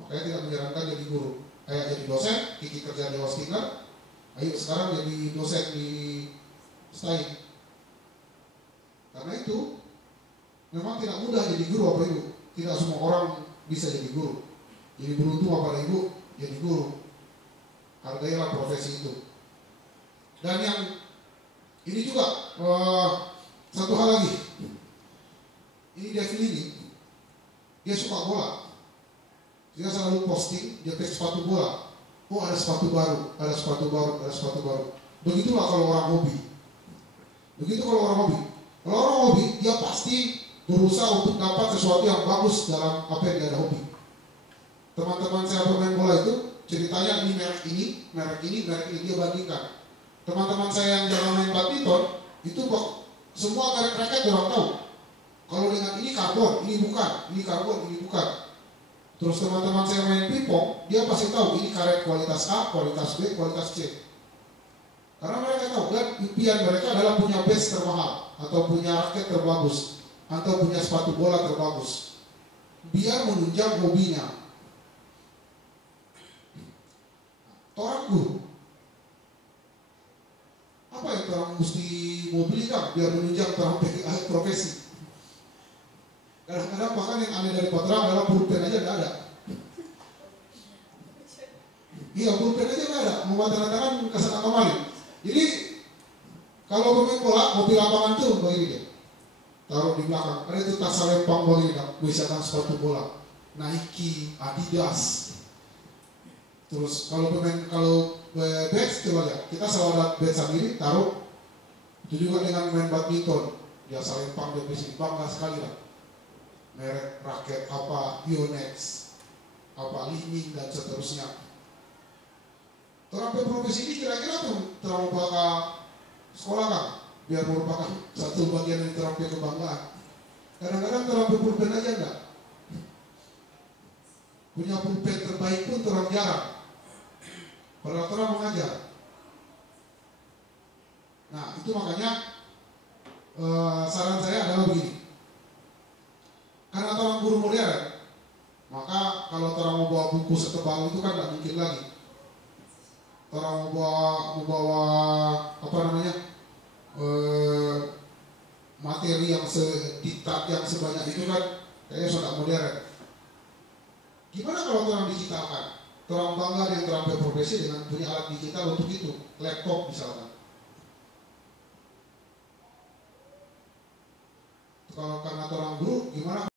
Makanya tidak menyarankan jadi guru. Kayak jadi dosen, Kiki kerja di Hostingar, Ayo sekarang jadi dosen di Stein. Karena itu memang tidak mudah jadi guru apa ibu. Tidak semua orang bisa jadi guru. Jadi beruntung apa ibu jadi guru. Hargailah profesi itu. Dan yang ini juga satu hal lagi. Ini Devin ini, dia suka bola. Dia selalu posting, dia pakai sepatu bola. Oh ada sepatu baru, ada sepatu baru, ada sepatu baru. Begitulah kalau orang hobi. Begitu kalau orang hobi. Kalau orang hobi, dia pasti berusaha untuk dapat sesuatu yang bagus dalam apa yang dia ada hobi. Teman-teman saya pemain bola itu ceritanya ini merek ini, merek ini, merek ini dia bandingkan. Teman-teman saya yang jarang main badminton itu kok semua raket orang tahu. Kalau dengan ini karbon, ini bukan, ini karbon, ini bukan. Terus teman-teman saya main pingpong, dia pasti tahu ini karet kualitas A, kualitas B, kualitas C. Karena mereka tahu kan impian mereka adalah punya base termahal, atau punya raket terbagus, atau punya sepatu bola terbagus. Biar menunjang hobinya. Orang guru, apa yang orang mesti mau beli kan biar menunjang orang profesi. Kadang-kadang bahkan yang aneh dari Patra adalah pulpen aja nggak ada. Iya, pulpen aja nggak ada, mau tanda tangan kesana kemari. Jadi kalau pemain bola mobil lapangan tuh begini dia, taruh di belakang. Ada itu tas salempang begini kan, misalkan sepatu bola, Nike, Adidas. Terus kalau badge coba lihat, kita selalu ada badge sendiri, taruh. Itu juga dengan main badminton, dia salempang dia bisa bangga sekali lah. Merek raket apa, Yonex, apa Li-Ning dan seterusnya. Terapi profesi ini kira-kira tuh terlalu bakal sekolah kan, biar merupakan satu bagian dari terapi kebanggaan. Kadang-kadang terapi pulpen aja enggak. Punya pulpen terbaik pun terang jarang. Padahal terang mengajar. Nah itu makanya saran saya adalah begini. Karena orang guru modern, maka kalau orang mau bawa buku setebal itu kan tidak mungkin lagi. Orang mau bawa apa namanya materi yang yang sebanyak itu kan kayaknya sudah modern. Gimana kalau orang digitalkan? Orang bangga dengan terampil profesi dengan punya alat digital untuk itu, laptop misalkan. Kalau karena orang guru, gimana